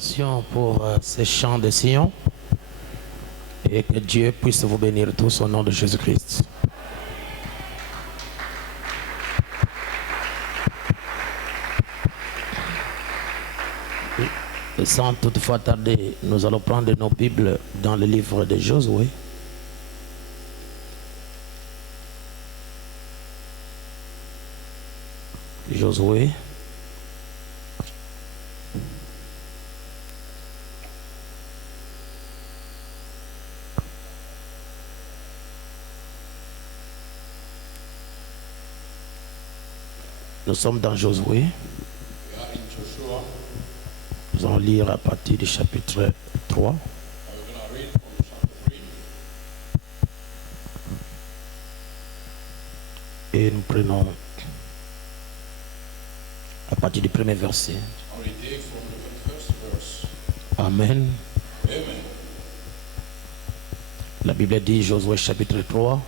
remercions pour ces chants de Sion et que Dieu puisse vous bénir tous au nom de Jésus-Christ. Et sans toutefois tarder, nous allons prendre nos Bibles dans le livre de Josué. Josué. Nous sommes dans Josué. Nous allons lire à partir du chapitre 3. Et nous prenons à partir du premier verset. Amen. La Bible dit, Josué chapitre 3.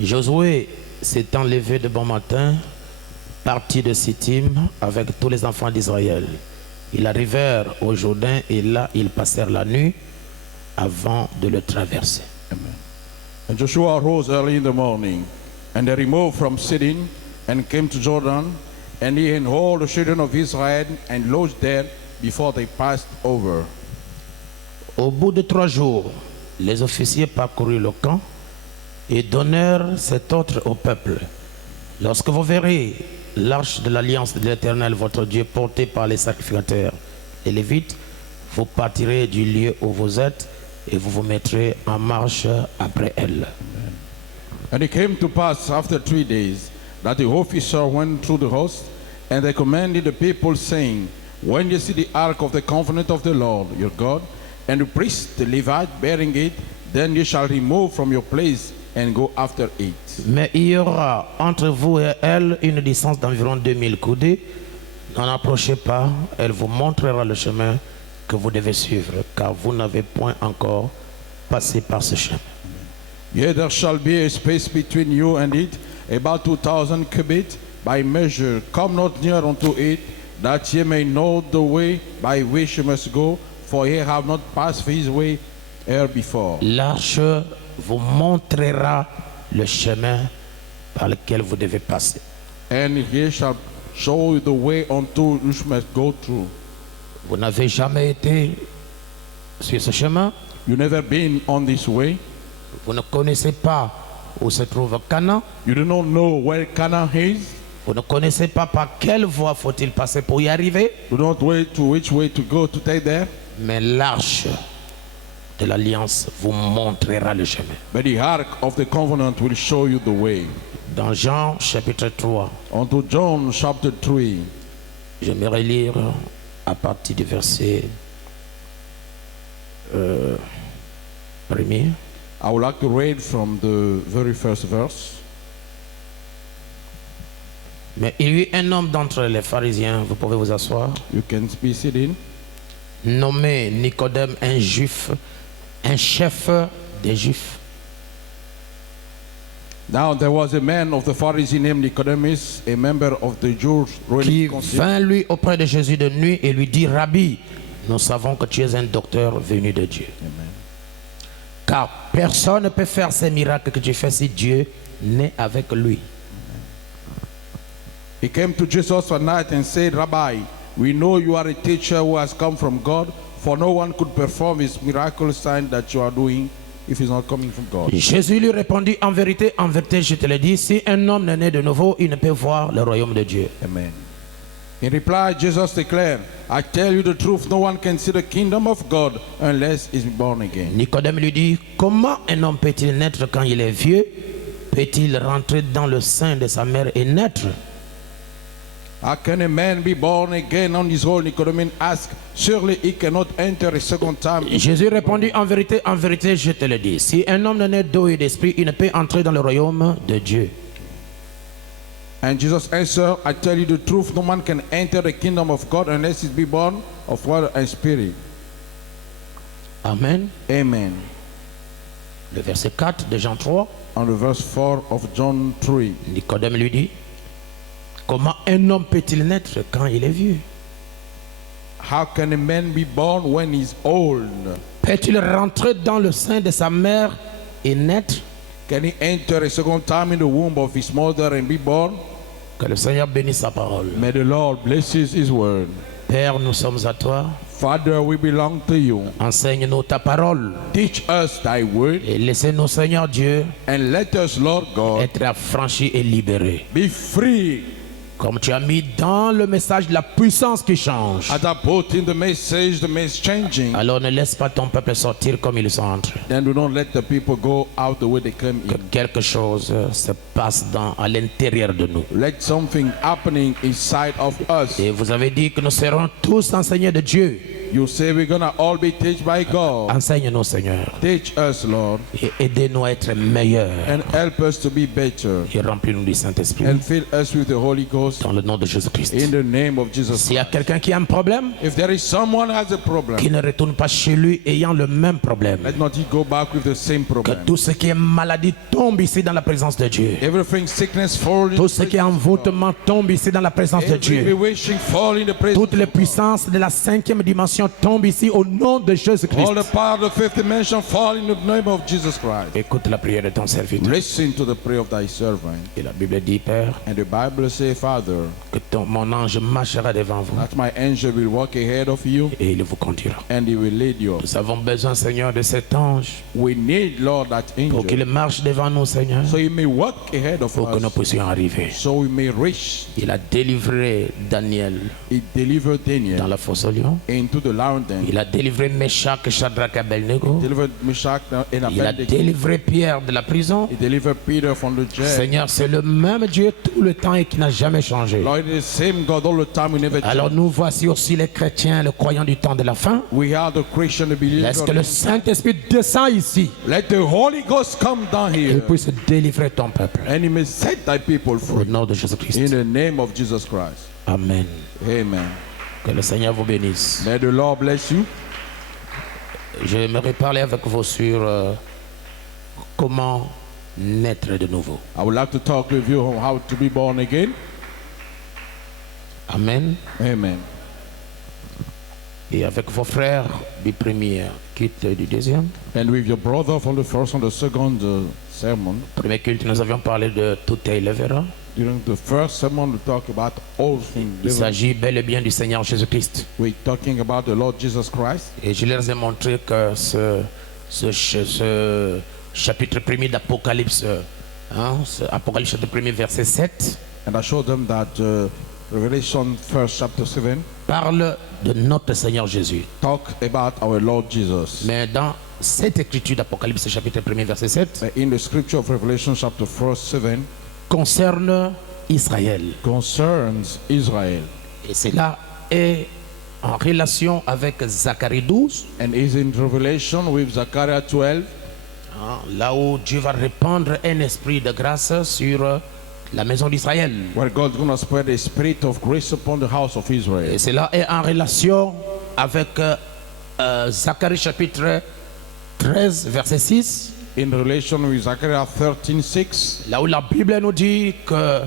Josué s'étant levé de bon matin, partit de Sittim avec tous les enfants d'Israël. Ils arrivèrent au Jourdain et là ils passèrent la nuit avant de le traverser. Amen. And Joshua arose early in the morning, and they removed from Siddim and came to Jordan, and he and all the children of Israel, and lodged there before they passed over. Au bout de 3 jours, les officiers parcoururent le camp et donnèrent cet ordre au peuple. Lorsque vous verrez l'arche de l'alliance de l'Éternel, votre Dieu, portée par les sacrificateurs et les Lévites, vous partirez du lieu où vous êtes et vous vous mettrez en marche après elle. And it came to pass after 3 days that the officer went through the host, and they commanded the people, saying, when you see the ark of the covenant of the Lord your God, and the priest, the Levite, bearing it, then you shall remove from your place and go after it. Mais il y aura entre vous et elle une distance d'environ 2000 coudées. N'en approchez pas, elle vous montrera le chemin que vous devez suivre, car vous n'avez point encore passé par ce chemin. Yet there shall be a space between you and it, about 2,000 cubits by measure. Come not near unto it, that ye may know the way by which you must go, for ye have not passed his way ere before. L'arche vous montrera le chemin par lequel vous devez passer. And he shall show you the way unto you must go through. Vous n'avez jamais été sur ce chemin. You never been on this way. Vous ne connaissez pas où se trouve Canaan. You do not know where Canaan is. Vous ne connaissez pas par quelle voie faut-il passer pour y arriver. You don't know which way to go to take there. Mais l'arche de l'alliance vous montrera le chemin. But the ark of the covenant will show you the way. Dans Jean chapitre 3, Unto John chapter 3. j'aimerais lire à partir du verset premier. I would like to read from the very first verse. Mais il y eut un homme d'entre les pharisiens, vous pouvez vous asseoir, You can be sitting. nommé Nicodème, un juif, un chef des juifs. Now there was a man of the Pharisees named Nicodemus, a member of the Jews' Qui ruling council. vint lui auprès de Jésus de nuit et lui dit, Rabbi, nous savons que tu es un docteur venu de Dieu. Amen. Car personne ne peut faire ces miracles que tu fais si Dieu n'est avec lui. He came to Jesus one night and said, Rabbi, we know you are a teacher who has come from God, for no one could perform his miraculous sign that you are doing if he's not coming from God. Jésus lui répondit, en vérité, je te le dis, si un homme n'est né de nouveau, il ne peut voir le royaume de Dieu. Amen. In reply, Jesus declared, I tell you the truth, no one can see the kingdom of God unless he's born again. Nicodème lui dit, comment un homme peut-il naître quand il est vieux? Peut-il rentrer dans le sein de sa mère et naître? How can a man be born again on his own? Nicodemus asked. Surely he cannot enter a second time. Jésus répondit, en vérité, je te le dis, si un homme ne naît d'eau et d'esprit, il ne peut entrer dans le royaume de Dieu. And Jesus answered, I tell you the truth, no man can enter the kingdom of God unless he be born of water and spirit. Amen. Amen. Le verset 4 de Jean 3, On the verse 4 of John 3. Nicodème lui dit, comment un homme peut-il naître quand il est vieux? How can a man be born when he's old? Peut-il rentrer dans le sein de sa mère et naître? Can he enter a second time in the womb of his mother and be born? Que le Seigneur bénisse sa parole. May the Lord bless his word. Père, nous sommes à toi. Father, we belong to you. Enseigne-nous ta parole. Teach us thy word Et laissez-nous, Seigneur Dieu, and let us, Lord God, être affranchis et libérés. be free. Comme tu as mis dans le message la puissance qui change. As I put in the message changing, Alors ne laisse pas ton peuple sortir comme ils sont entrés. then do not let the people go out the way they came Que in. quelque chose se passe à l'intérieur de nous. Let something happening inside of us. Et vous avez dit que nous serons tous enseignés de Dieu. You say we're gonna all be taught by God. Enseigne-nous, Seigneur. Teach us, Lord, Et aidez-nous à être meilleurs. and help us to be better. Et remplis-nous du Saint-Esprit. And fill us with the Holy Ghost Dans le nom de Jésus-Christ. in the name of Jesus. S'il y a quelqu'un qui a un problème, If there is someone who has a problem, qui ne retourne pas chez lui ayant le même problème. let not he go back with the same Que problem. tout ce qui est maladie tombe ici dans la présence de Dieu. Everything sickness fall in Tout the ce qui est presence of God. envoûtement tombe ici dans la présence de Every Dieu. bewitching fall in the presence Toutes les of God. puissances de la 5e dimension tombent ici au nom de All Jésus-Christ. the power of the fifth dimension fall in the name of Jesus Christ. Écoute la prière de ton serviteur. Listen to the prayer of thy servant. Et la Bible dit, Père, And the Bible says, Father, que mon ange marchera devant vous that my angel will walk ahead of you et il vous conduira. and he will lead you. Nous avons besoin, Seigneur, de cet ange We need, Lord, that pour qu'il angel marche devant nous, Seigneur, so he may walk ahead of pour que nous us, puissions arriver. so we may reach. Il a délivré Daniel He delivered dans Daniel la fosse au lion. into the lion den. Il a délivré Meshach, Shadrach et Abednego. Delivered Meshach and Il a Abednego. délivré Pierre de la prison. He delivered Peter from the jail. Seigneur, c'est le même Dieu tout le temps et qui n'a jamais changé. Lord, it is the same God all the time. We never Alors change. nous voici aussi les chrétiens, les croyants du temps de la fin. We are the Christian, the Laisse que le believers. Saint-Esprit descend ici Let the Holy Ghost come down et here puisse délivrer ton peuple. and he may set thy people Au free. nom de In Jésus-Christ. the name of Jesus Christ. Amen. Amen. Que le Seigneur vous bénisse. May the Lord bless you. J'aimerais parler avec vous sur comment naître de nouveau. I would like to talk with you on how to be born again. Amen. Amen. Et avec vos frères du premier culte et du deuxième. And with your brother from the first and the second sermon. Premier culte, nous avions parlé de tout est levera. During the first sermon, we talk about all Il things. s'agit bel et bien du Seigneur Jésus-Christ. We're talking about the Lord Jesus Christ. Et je leur ai montré que ce chapitre 1er d'Apocalypse, ce Apocalypse chapitre 1er verset 7, And I showed them that Revelation 1st chapter 7 parle de notre Seigneur Jésus. talk about our Lord Jesus. Mais dans cette écriture d'Apocalypse chapitre 1er verset 7, But in the scripture of Revelation chapter 7 concerne Israël. concerns Israel Et cela est en relation avec Zacharie 12, and is in Revelation with Zechariah 12, là où Dieu va répandre un esprit de grâce sur la maison d'Israël. where God's going to spread the spirit of grace upon the house of Israel. Et cela est en relation avec Zacharie chapitre 13 verset 6, In relation with Zechariah 13:6, là où la Bible nous dit que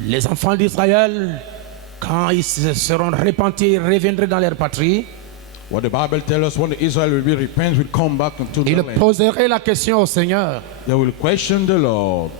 les enfants d'Israël, quand ils se seront repentis, reviendraient dans leur patrie. what the Bible tells us, when Israel will be repent, will come back into the Ils land. poseraient la question au Seigneur. They will question the Lord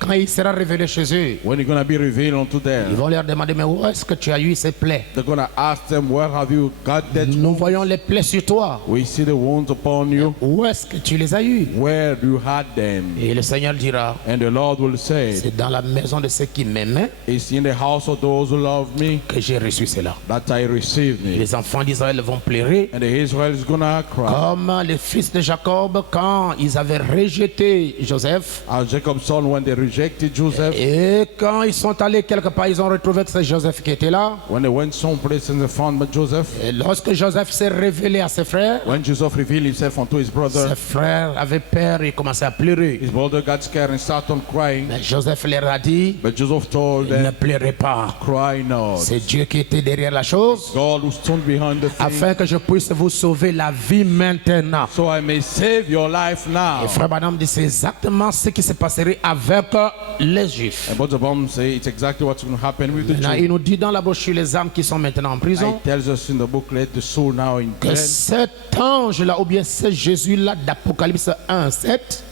Quand il sera révélé chez eux, when He's going to be revealed unto ils them. vont leur demander, mais où est-ce que tu as eu ces plaies? They're going to ask them, where have you got that? Nous voyons les plaies sur toi. We see the wounds upon you. Où est-ce que tu les as eues? Where you had them? Et le Seigneur dira, And the Lord will say, c'est dans la maison de ceux qui m'aimaient it's in the house of those who love me que j'ai reçu cela. that I received me. Les enfants d'Israël vont pleurer And the Israel is going to cry. comme les fils de Jacob quand ils avaient rejeté Joseph. As Jacob's son, when they rejected Joseph, Et quand ils sont allés quelque part, ils ont retrouvé que c'est Joseph qui était là. when they went someplace and they found Joseph, Et lorsque Joseph s'est révélé à ses frères, when Joseph revealed himself unto his brother, ses frères avaient peur et commençaient à pleurer. his brother got scared and started on crying. Mais Joseph leur a dit, But Joseph told ne them, pleurez pas. cry not. C'est Dieu qui était derrière la chose, God who stood behind the thing, afin que je puisse vous sauver la vie maintenant. so I may save your life Et now. Frère Branham dit, c'est exactement ce qui se passerait avec avec les Juifs. And both of them say it's exactly what's going to happen with the Maintenant, Jews. il nous dit dans la brochure les âmes qui sont maintenant en prison It tells us in the booklet the soul now in que prison. cet ange-là, ou bien ce Jésus-là d'Apocalypse 1, 7,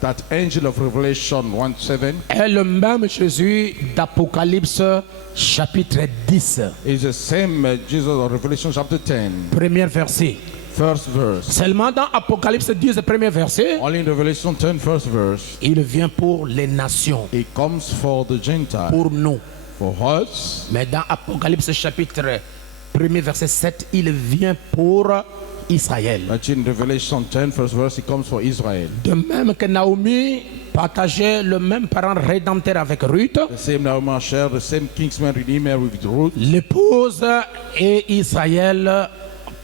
That angel of Revelation 1:7 est le même Jésus d'Apocalypse chapitre 10, is the same Jesus of Revelation chapter 10, premier verset. first verse. Seulement dans Apocalypse 10, premier verset, Only in Revelation 10, first verse, il vient pour les nations, it comes for the Gentile, pour nous. for us. Mais dans Apocalypse chapitre 1er verset 7, il vient pour Israël. But in Revelation 10, first verse, it comes for Israel. De même que Naomi partageait le même parent rédempteur avec Ruth, The same Naomi shared the same kinsman redeemer with Ruth. l'épouse et Israël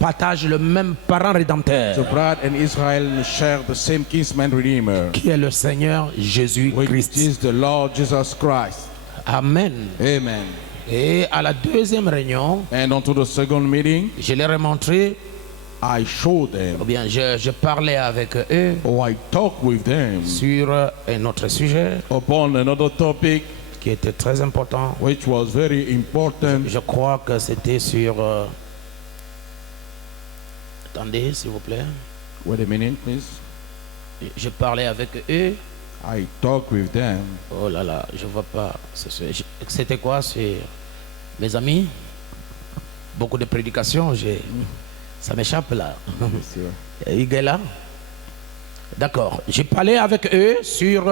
partagent le même parent rédempteur, The bride and Israel share the same kinsman redeemer, qui est le Seigneur which Jésus-Christ. is the Lord Jesus Christ. Amen. Amen. Et à la deuxième réunion, And on to the second meeting, je leur ai montré, I showed ou them, bien je parlais avec eux or I talked with them sur un autre sujet upon another topic qui était très important. which was very important. Je crois que c'était sur... Attendez, s'il vous plaît. Wait a minute, please. Je parlais avec eux. I talked with them. Oh là là, je vois pas. C'était quoi? C'est mes amis. Beaucoup de prédications. Ça m'échappe là. Hugues est là. D'accord. J'ai parlé avec eux sur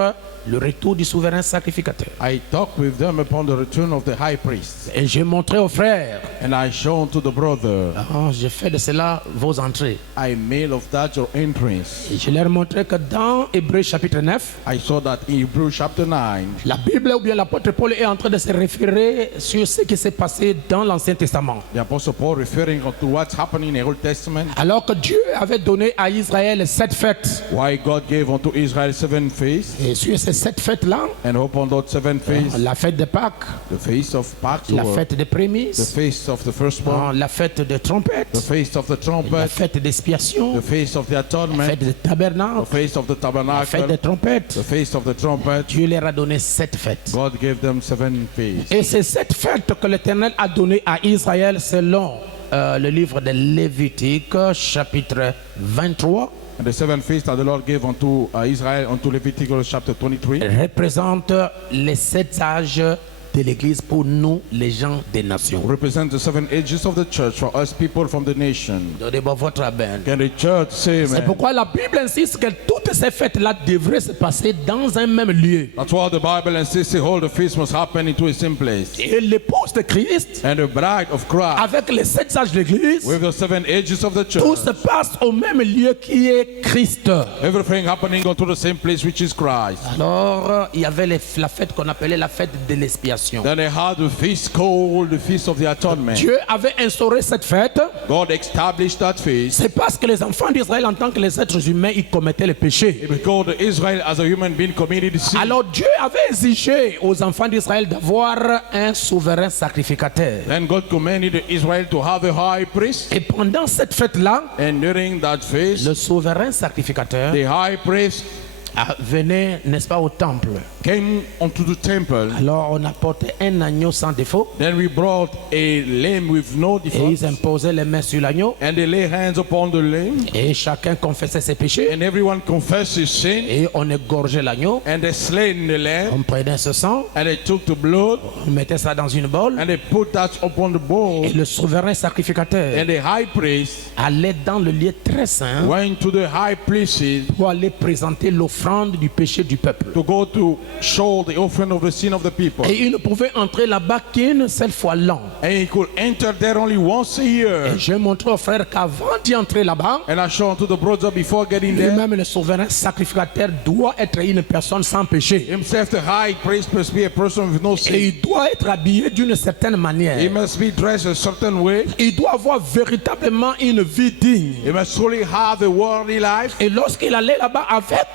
le retour du souverain sacrificateur. I talked with them upon the return of the high priest. Et j'ai montré aux frères. And I shown to the brother, J'ai fait de cela vos entrées. I made of that your entrance. Et je leur ai montré que dans Hébreux chapitre 9, I saw that in Hebrews chapter 9, la Bible ou bien l'apôtre Paul est en train de se référer sur ce qui s'est passé dans l'Ancien Testament. the Apostle Paul referring to what's happening in the Old Testament, Alors que Dieu avait donné à Israël 7 fêtes. why God gave unto Israel 7 feasts, Et sur ces 7 fêtes-là, and upon those 7 feasts, la fête de Pâques, the feast of Pâques, la or fête des the prémices, feast of the firstborn, la fête de trompette, the feast of the la trumpet, fête d'expiation, the feast of the la atonement, fête de the tabernacle, feast of the la fête tabernacle, de trompette. the feast of the trumpet. Dieu leur a donné 7 fêtes. God gave them 7 feasts. Et c'est cette fête que l'Éternel a donnée à Israël selon le livre de Lévitique, chapitre 23, And the 7 feasts that the Lord gave unto Israel, unto Leviticus chapter 23, représente les 7 âges de l'Église pour nous, les gens des nations. represent the 7 ages of the church for us people from the nation. Donnez-moi votre amen. Can the church say C'est amen? pourquoi la Bible insiste que toutes ces fêtes-là devraient se passer dans un même lieu. That's why the Bible insists the whole feast must happen into a same place. Et l'épouse de Christ, And the bride of Christ, avec les 7 âges de l'Église, with the 7 ages of the tout se church, passe au même lieu qui est Christ. everything happening unto the same place, which is Christ. Alors, il y avait la fête qu'on appelait la fête de l'expiation. Then they had the feast called the Feast of the Atonement. Dieu avait instauré cette fête. God established that feast C'est parce que les enfants d'Israël, en tant que les êtres humains, ils commettaient le péché. because Israel as a human being committed sin. Alors Dieu avait exigé aux enfants d'Israël d'avoir un souverain sacrificateur. Then God commanded Israel to have a high priest. Et pendant cette fête-là, And during that feast, le souverain sacrificateur the high priest venait, n'est-ce pas, au temple. came unto the temple. Alors on apportait un agneau sans défaut Then we brought a lamb with no et ils defect. imposaient les mains sur l'agneau And they lay hands upon the lamb. et chacun confessait ses péchés And everyone confessed his sin. et on égorgeait l'agneau. And they slain the lamb. On prenait ce sang, And they took the blood. on mettait ça dans une bolle And they put that upon the bowl. et le souverain sacrificateur And the high priest allait dans le lieu très saint went to the high places pour aller présenter l'offrande du péché du peuple. to go to show the offering of the sin of the people. Et il ne pouvait entrer là-bas qu'une seule fois l'an. And he could enter there only once a year. Et j'ai montré aux frères qu'avant d'y entrer là-bas, And I showed to the brother before getting there, lui-même le souverain sacrificateur doit être une personne sans péché. himself the high priest must be a person with no Et sin. il doit être habillé d'une certaine He manière. must be dressed a certain way. Il doit avoir véritablement une vie digne. He must truly have a worldly life. Et lorsqu'il allait là-bas avec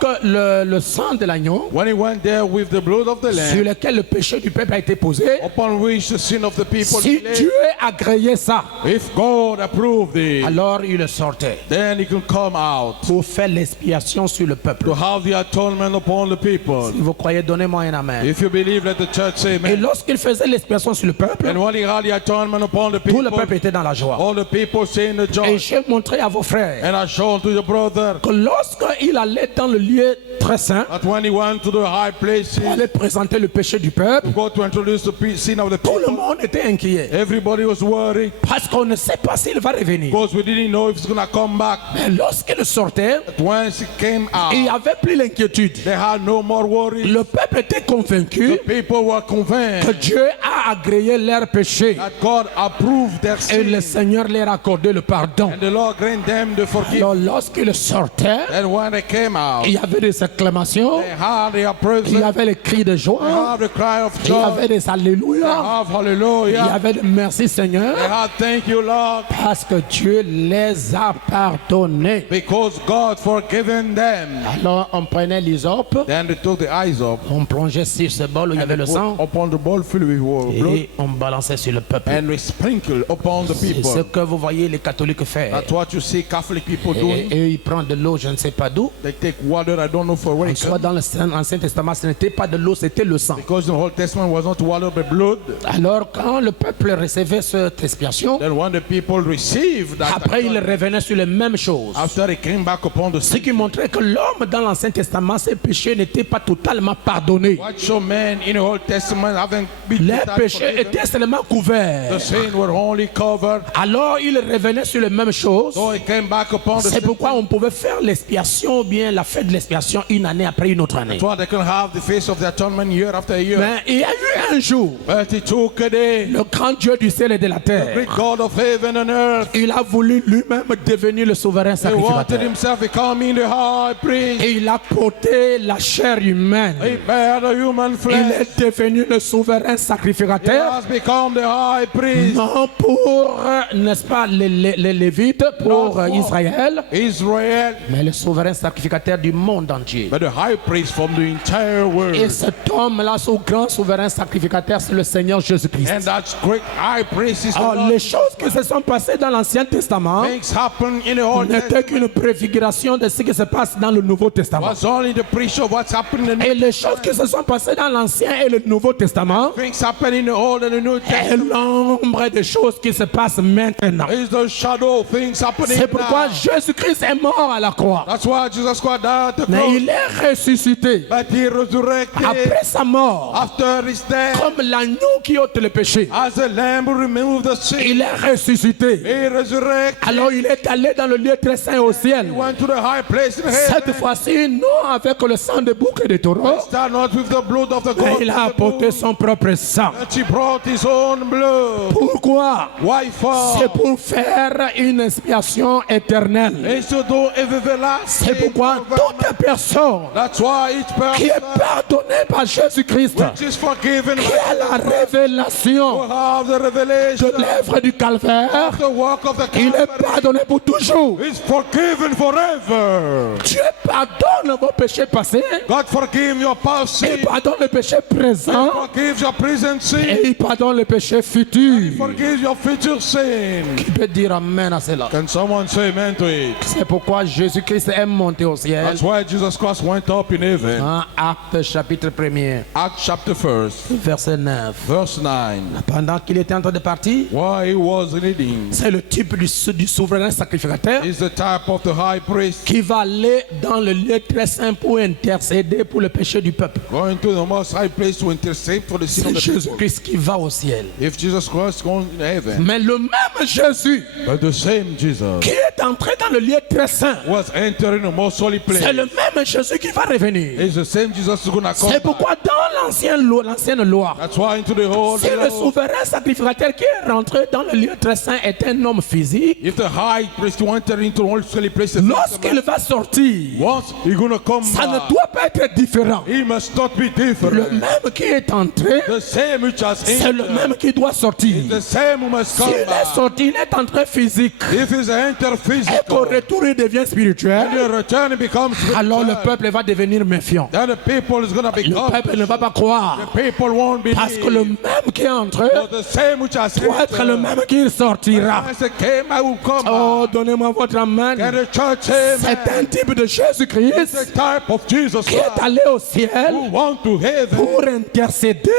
le sang de l'agneau, when he went there with the blood of the sur lamb, lequel le péché du peuple a été posé, upon which the sin of the people si lay, Dieu agréait ça, if God approved it, alors il le sortait then he can come out pour faire l'expiation sur le peuple. to have the atonement upon the people. Si vous croyez, donnez-moi un amen. If you believe, let the church say Et amen. lorsqu'il faisait l'expiation sur le peuple, And when he had the atonement upon the tout le people, peuple était dans la joie. all the people say in the Et joy. j'ai montré à vos frères And I showed to your brother que lorsqu'il allait dans le lieu très saint, that when he went to the high places, pour aller présenter le péché du peuple, go to introduce the sin of the tout le people, monde était inquiet. everybody was worried Parce qu'on ne sait pas s'il va revenir. because we didn't know if he's going to come back. Mais lorsqu'il sortait, But once he came il n'y out, avait plus l'inquiétude. they had no more worry. Le peuple était convaincu The people were que convinced Dieu a agréé leur péché. that God approved their Et le sin, Seigneur leur a accordé le pardon. and the Lord granted them the forgiveness. Alors lorsqu'il sortait, And when they came out, il y avait des acclamations, they had the praise, il y they avait les cris de joie, had the cry of il y avait joy, des they alléluia, have il y hallelujah, avait des merci they Seigneur, had thank you Lord, parce que Dieu les a pardonnés. because God forgiven them. Alors on prenait l'hysope, Then they took the eyes up on plongeait sur ce bol où il y and avait they le put sang upon the bowl filled with blood, et on balançait sur le peuple. and we sprinkle upon the C'est ce people. que vous voyez les catholiques faire. That's what you see Catholic people doing. Et ils prennent de l'eau, je ne sais pas d'où. They take water, I don't know for where it Soit comes. dans l'Ancien Testament, ce n'était pas de l'eau, c'était le sang. Because the Old Testament was not water but blood. Alors quand le peuple recevait cette expiation, Then when the people received that, après il revenait sur les mêmes choses. after they came back upon the Ce sin, qui montrait que l'homme dans l'Ancien Testament, ses péchés n'étaient pas totalement pardonnés. what show men in the Old Testament haven't been Les totally péchés forgiven. étaient seulement The couverts. sin were only covered. Alors il revenait sur les mêmes choses. So he came back upon the C'est sin. pourquoi on pouvait faire l'expiation ou bien la fête de l'expiation une année après une autre année. So they can have the face of the atonement year after year. Mais il y a eu un jour, But he took a day, le grand Dieu du ciel et de la the terre, great God of heaven and earth, il a voulu lui-même devenir le souverain he wanted sacrificateur. himself becoming the high priest. Et il a porté la chair humaine. He bare the human Il flesh. est devenu le souverain He sacrificateur. has become the high priest. Non pour, n'est-ce pas, les Lévites, pour Non, Israël, Israel, mais le souverain sacrificateur du monde entier. but the high priest from the entire Et world. cet homme-là, ce grand souverain sacrificateur, c'est le Seigneur Jésus-Christ. And that great high priest is the Alors, Lord. les choses qui se sont passées dans l'Ancien Testament Things happen in the Old n'étaient Testament. qu'une préfiguration de ce qui se passe dans le Nouveau Testament. Was only the preach of what's happening in the Et les choses qui se sont passées dans l'Ancien et le Nouveau Testament things happen in the Old and the New est Testament. l'ombre des choses qui se passent maintenant. Is the shadow of things happening C'est pourquoi now. Jésus-Christ est mort à la croix. That's why Jesus Christ died at the Mais cross. il est ressuscité But he resurrected après sa mort after his death. comme l'agneau qui ôte le péché. As a lamb who removed the sin, Il est ressuscité. he resurrected. Alors il est allé dans le lieu très saint au ciel. He went to the high place in Cette heaven. fois-ci, non avec le sang de bouc et de taureau, Stand not with the blood of the mais goat, il a apporté son propre sang. but he brought his own blood. Pourquoi? Why for? C'est pour faire une expiation éternelle. It's to do everlasting. C'est pourquoi toute personne That's why each qui est person pardonnée par Jésus-Christ, which is forgiven qui a la will révélation have the revelation de l'œuvre du calvaire, of the work of the il est Calvary. pardonné pour toujours. Is forgiven forever. Dieu pardonne vos péchés passés, God forgive your past sin. il pardonne les péchés présents Forgive your present sin. et il pardonne les péchés futurs. Forgive your future sin. Qui peut dire amen à cela? Can someone say amen to it? C'est pourquoi Jésus-Christ est monté au ciel. That's why Jesus Christ went up in heaven. En Actes chapitre 1er, Acts chapter 1, verset 9. verse 9. Pendant qu'il était en train de partir, While he was leading, c'est le type du souverain sacrificateur is the type of the high priest qui va aller dans le lieu très saint pour intercéder pour le péché du peuple. going to the most high place to intercede for the sin C'est of the people. Jésus-Christ qui va au ciel. If Jesus Christ goes in heaven, Mais le même Jésus but the same Jesus qui est entré dans le lieu très saint, was entering the most holy place. c'est le même Jésus qui va revenir. It's the same Jesus who's gonna come C'est back. pourquoi dans l'ancienne loi. That's why into the whole Si le law, souverain sacrificateur qui est rentré dans le lieu très saint est un homme physique, if the high priest who entered into the holy place, lorsqu'il va sortir, once he's gonna come ça ne back, doit pas être différent. he must not be Le different. même qui est entré, The same which has c'est le entered, même qui doit sortir. the same who must come S'il est back. sorti, il est entré physique. If he's entered Et qu'au physical, retour, il devient spirituel. and the return becomes Alors le spiritual, peuple va devenir méfiant. then the people is gonna Le become. peuple ne va pas croire. The people won't believe. Parce que le même qui est entré But the same which has doit être le entered, même qui sortira. as it came, I will come back. Oh, donnez-moi votre And amen. the church, amen. C'est un type de Jésus-Christ The type of Jesus qui est Christ allé au ciel who want to heaven pour intercéder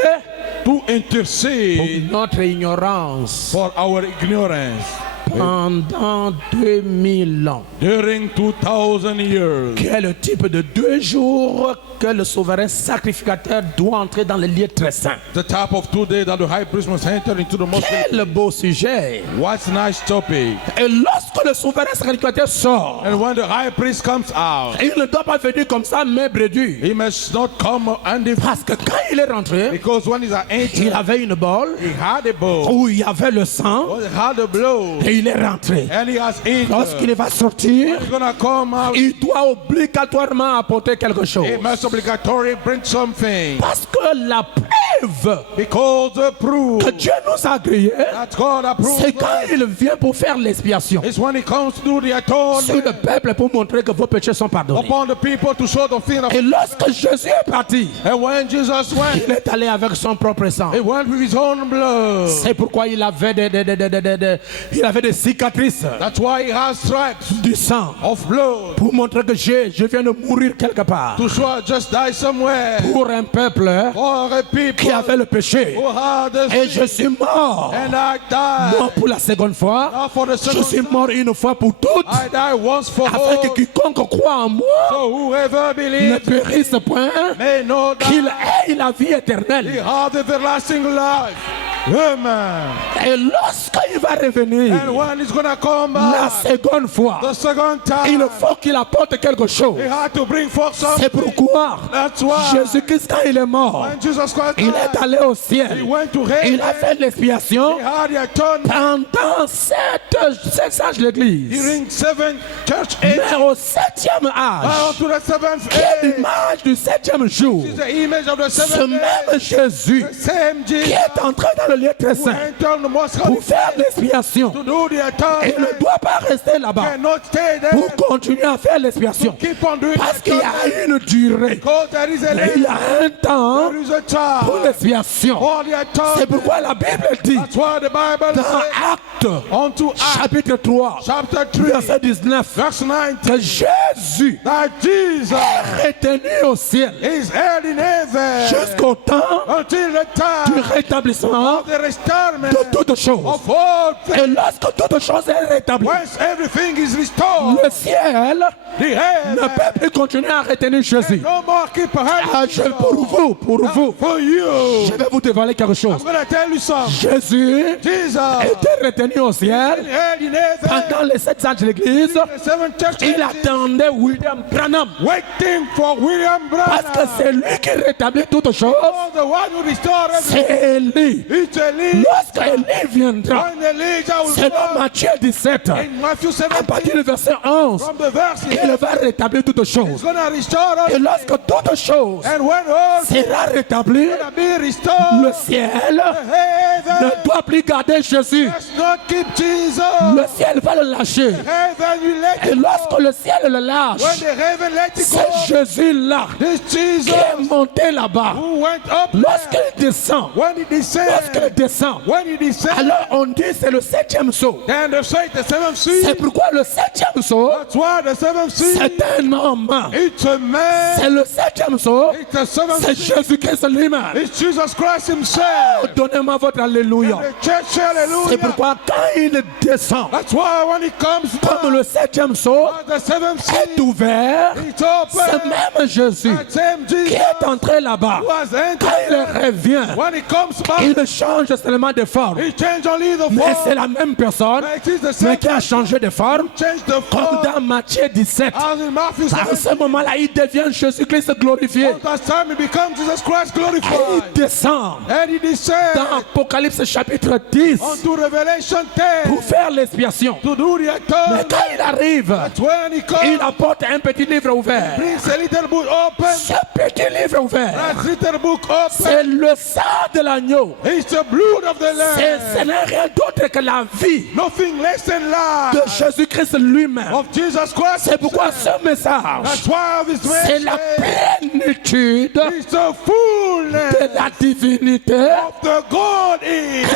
to pour intercede notre ignorance for our ignorance pendant 2000 ans. during 2000 years. Quel type de 2 jours que le souverain sacrificateur doit entrer dans le lieu très saint. The type of 2 days that the high priest must enter into the most holy. Quel beau sujet. What's nice topic. Et lorsque le souverain sacrificateur sort, And when the high priest comes out, il ne doit pas venir comme ça, mais brédu. he must not come and Parce que quand il est rentré, because when he's il entered, avait une bolle he had a bowl, où il y avait le sang he had a blow, et il est rentré. and he has entered. Lorsqu'il va sortir, He's gonna come out. il doit obligatoirement apporter quelque chose. He must obligatory bring something Parce que la preuve because the proof que Dieu nous a agréé, that God approves c'est quand il vient pour faire l'expiation is when he comes to do the sur le atonement peuple pour montrer que vos péchés sont pardonnés. upon the people to show the fear of. Et lorsque Jésus est parti, And when Jesus went, il est allé avec son propre sang. he went with his own blood. C'est pourquoi il avait il avait des cicatrices That's why he has stripes du sang of blood pour montrer que je viens de mourir quelque part to show I just die somewhere pour un peuple for a qui people avait le péché. who had the Et sin. je suis mort, And I died. non pour la seconde fois, Not for the je second suis time. mort une fois pour toutes, I die once for afin que all. quiconque croit en moi So whoever ne believes périsse point, may know qu'il that ait la vie he éternelle. has everlasting life. Amen. Et lorsqu'il va revenir And when he's gonna come la back seconde fois, the second il time, faut qu'il apporte quelque chose. he had to bring forth C'est something. pourquoi That's why Jésus-Christ, quand il est mort, when Jesus Christ il est died, allé au he ciel. went to Il a heaven. fait l'expiation He had the atonement pendant 7 âges de l'Église. during 7 church age. Mais au 7e âge, To the 7th qui est age, l'image du 7e jour, is the image of the ce 7th même age. Jésus Same qui Jesus est entré dans le lieu très who saint entered the most holy pour faire l'expiation, to do the il atonement ne doit pas rester là-bas cannot stay there. pour continuer à faire l'expiation. Keep on doing Parce the qu'il y a atonement une durée, because there is a il y length, a un temps there is a pour time l'expiation. for the C'est atonement. pourquoi la Bible dit That's why the Bible dans says Actes unto Acts chapitre 3 chapter 3 verset 19 verse 19 que Jésus that Jesus est retenu au ciel is held in heaven jusqu'au temps until the du time rétablissement of the restorement de toutes choses. of all things. Et lorsque toute chose est rétablie, Once everything is restored, le ciel the ne heaven peut plus continuer à retenir Jésus. no more keep Ah, pour vous, for you. je vais vous dévoiler quelque chose. I'm gonna tell you something. Jésus Jesus était retenu au ciel held in heaven pendant les 7 ans de l'église. the 7 church Il ages, attendait William Branham waiting for William parce que Branham. c'est lui qui rétablit toutes choses. Oh, the one who restored everything. C'est Élie. It's Elijah. Lorsque Élie viendra, When Elijah will selon come Matthieu 17, in Matthew à partir 17, du verset 11, from the verse il va rétablir toutes he's choses. gonna restore us. Et lorsque toutes choses And when all sera rétablies, gonna be restored, le ciel heaven ne doit plus garder Jésus. does not keep Jesus. Le ciel va le lâcher. Heaven will let Et it lorsque go. le ciel le lâche, When the heaven let it c'est go, Jésus-là this Jesus qui est monté là-bas. who went up there, Lorsqu'il descend, when he descended, when il descend, alors on dit c'est le 7e saut. then the seventh C'est sea. pourquoi le 7e saut, That's why the seventh sea. c'est un homme. It's a man. C'est le 7e saut, It's the seventh c'est sea. Jésus-Christ lui-même. It's Jesus Christ himself. Donnez-moi votre alléluia. The church, C'est hallelujah. pourquoi quand il descend, That's why when he comes comme down, le 7e saut the seventh sea est ouvert, it's open. ce même Jésus That same qui Jesus est entré là-bas, who has quand il entered. revient, When he comes back, il change seulement de forme. he changed only the Mais c'est form. la même personne, But it is the mais same qui a changé de forme, change the comme form dans Matthieu 17. as in Matthew À 17. ce moment-là, il devient Jésus-Christ glorifié. At that time he becomes Jesus Christ Jesus il glorified. descend And he dans descended Apocalypse chapitre 10 unto Revelation 10 pour faire l'expiation. to do the Mais atonement. quand il arrive, That's when he il comes, apporte un petit livre ouvert. brings a little book open. Ce petit livre ouvert, That little book open. c'est le sang de l'agneau. It's the blood of the Ce Lamb. n'est rien d'autre que la vie Nothing less than de life Jésus-Christ lui-même. of Jesus Christ. C'est pourquoi ce message, That's why this c'est la message plénitude is the fullness de la divinité of the God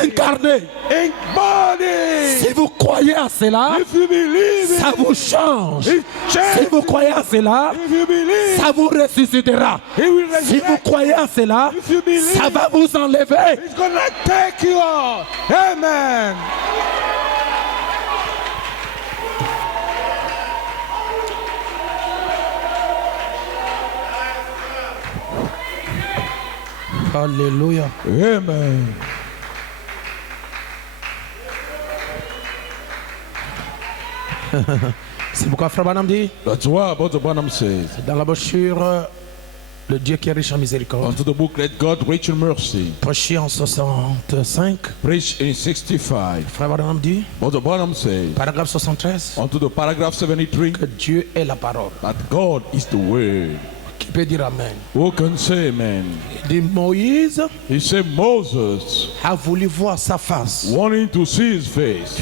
incarnée. in body. Si vous croyez à cela, If you believe ça it, vous change. it Si changes. vous croyez à cela, If you believe, ça vous ressuscitera. He will Si vous resurrect. croyez à cela, If you believe, ça va vous enlever. He's gonna take you out. Amen. Alléluia. Amen. C'est pourquoi Frère Branham dit, That's why Brother Branham says, dans la brochure, le Dieu qui est riche en miséricorde, unto the book, let God rich in mercy, prêché en 65, preached in 65. Frère Branham dit, Brother Branham says, paragraphe 73, unto the paragraph 73, que Dieu est la parole. that God is the word. Qui peut dire Amen? Who can say amen? Il dit, Moïse He said Moses a voulu voir sa face, wanting to see his face,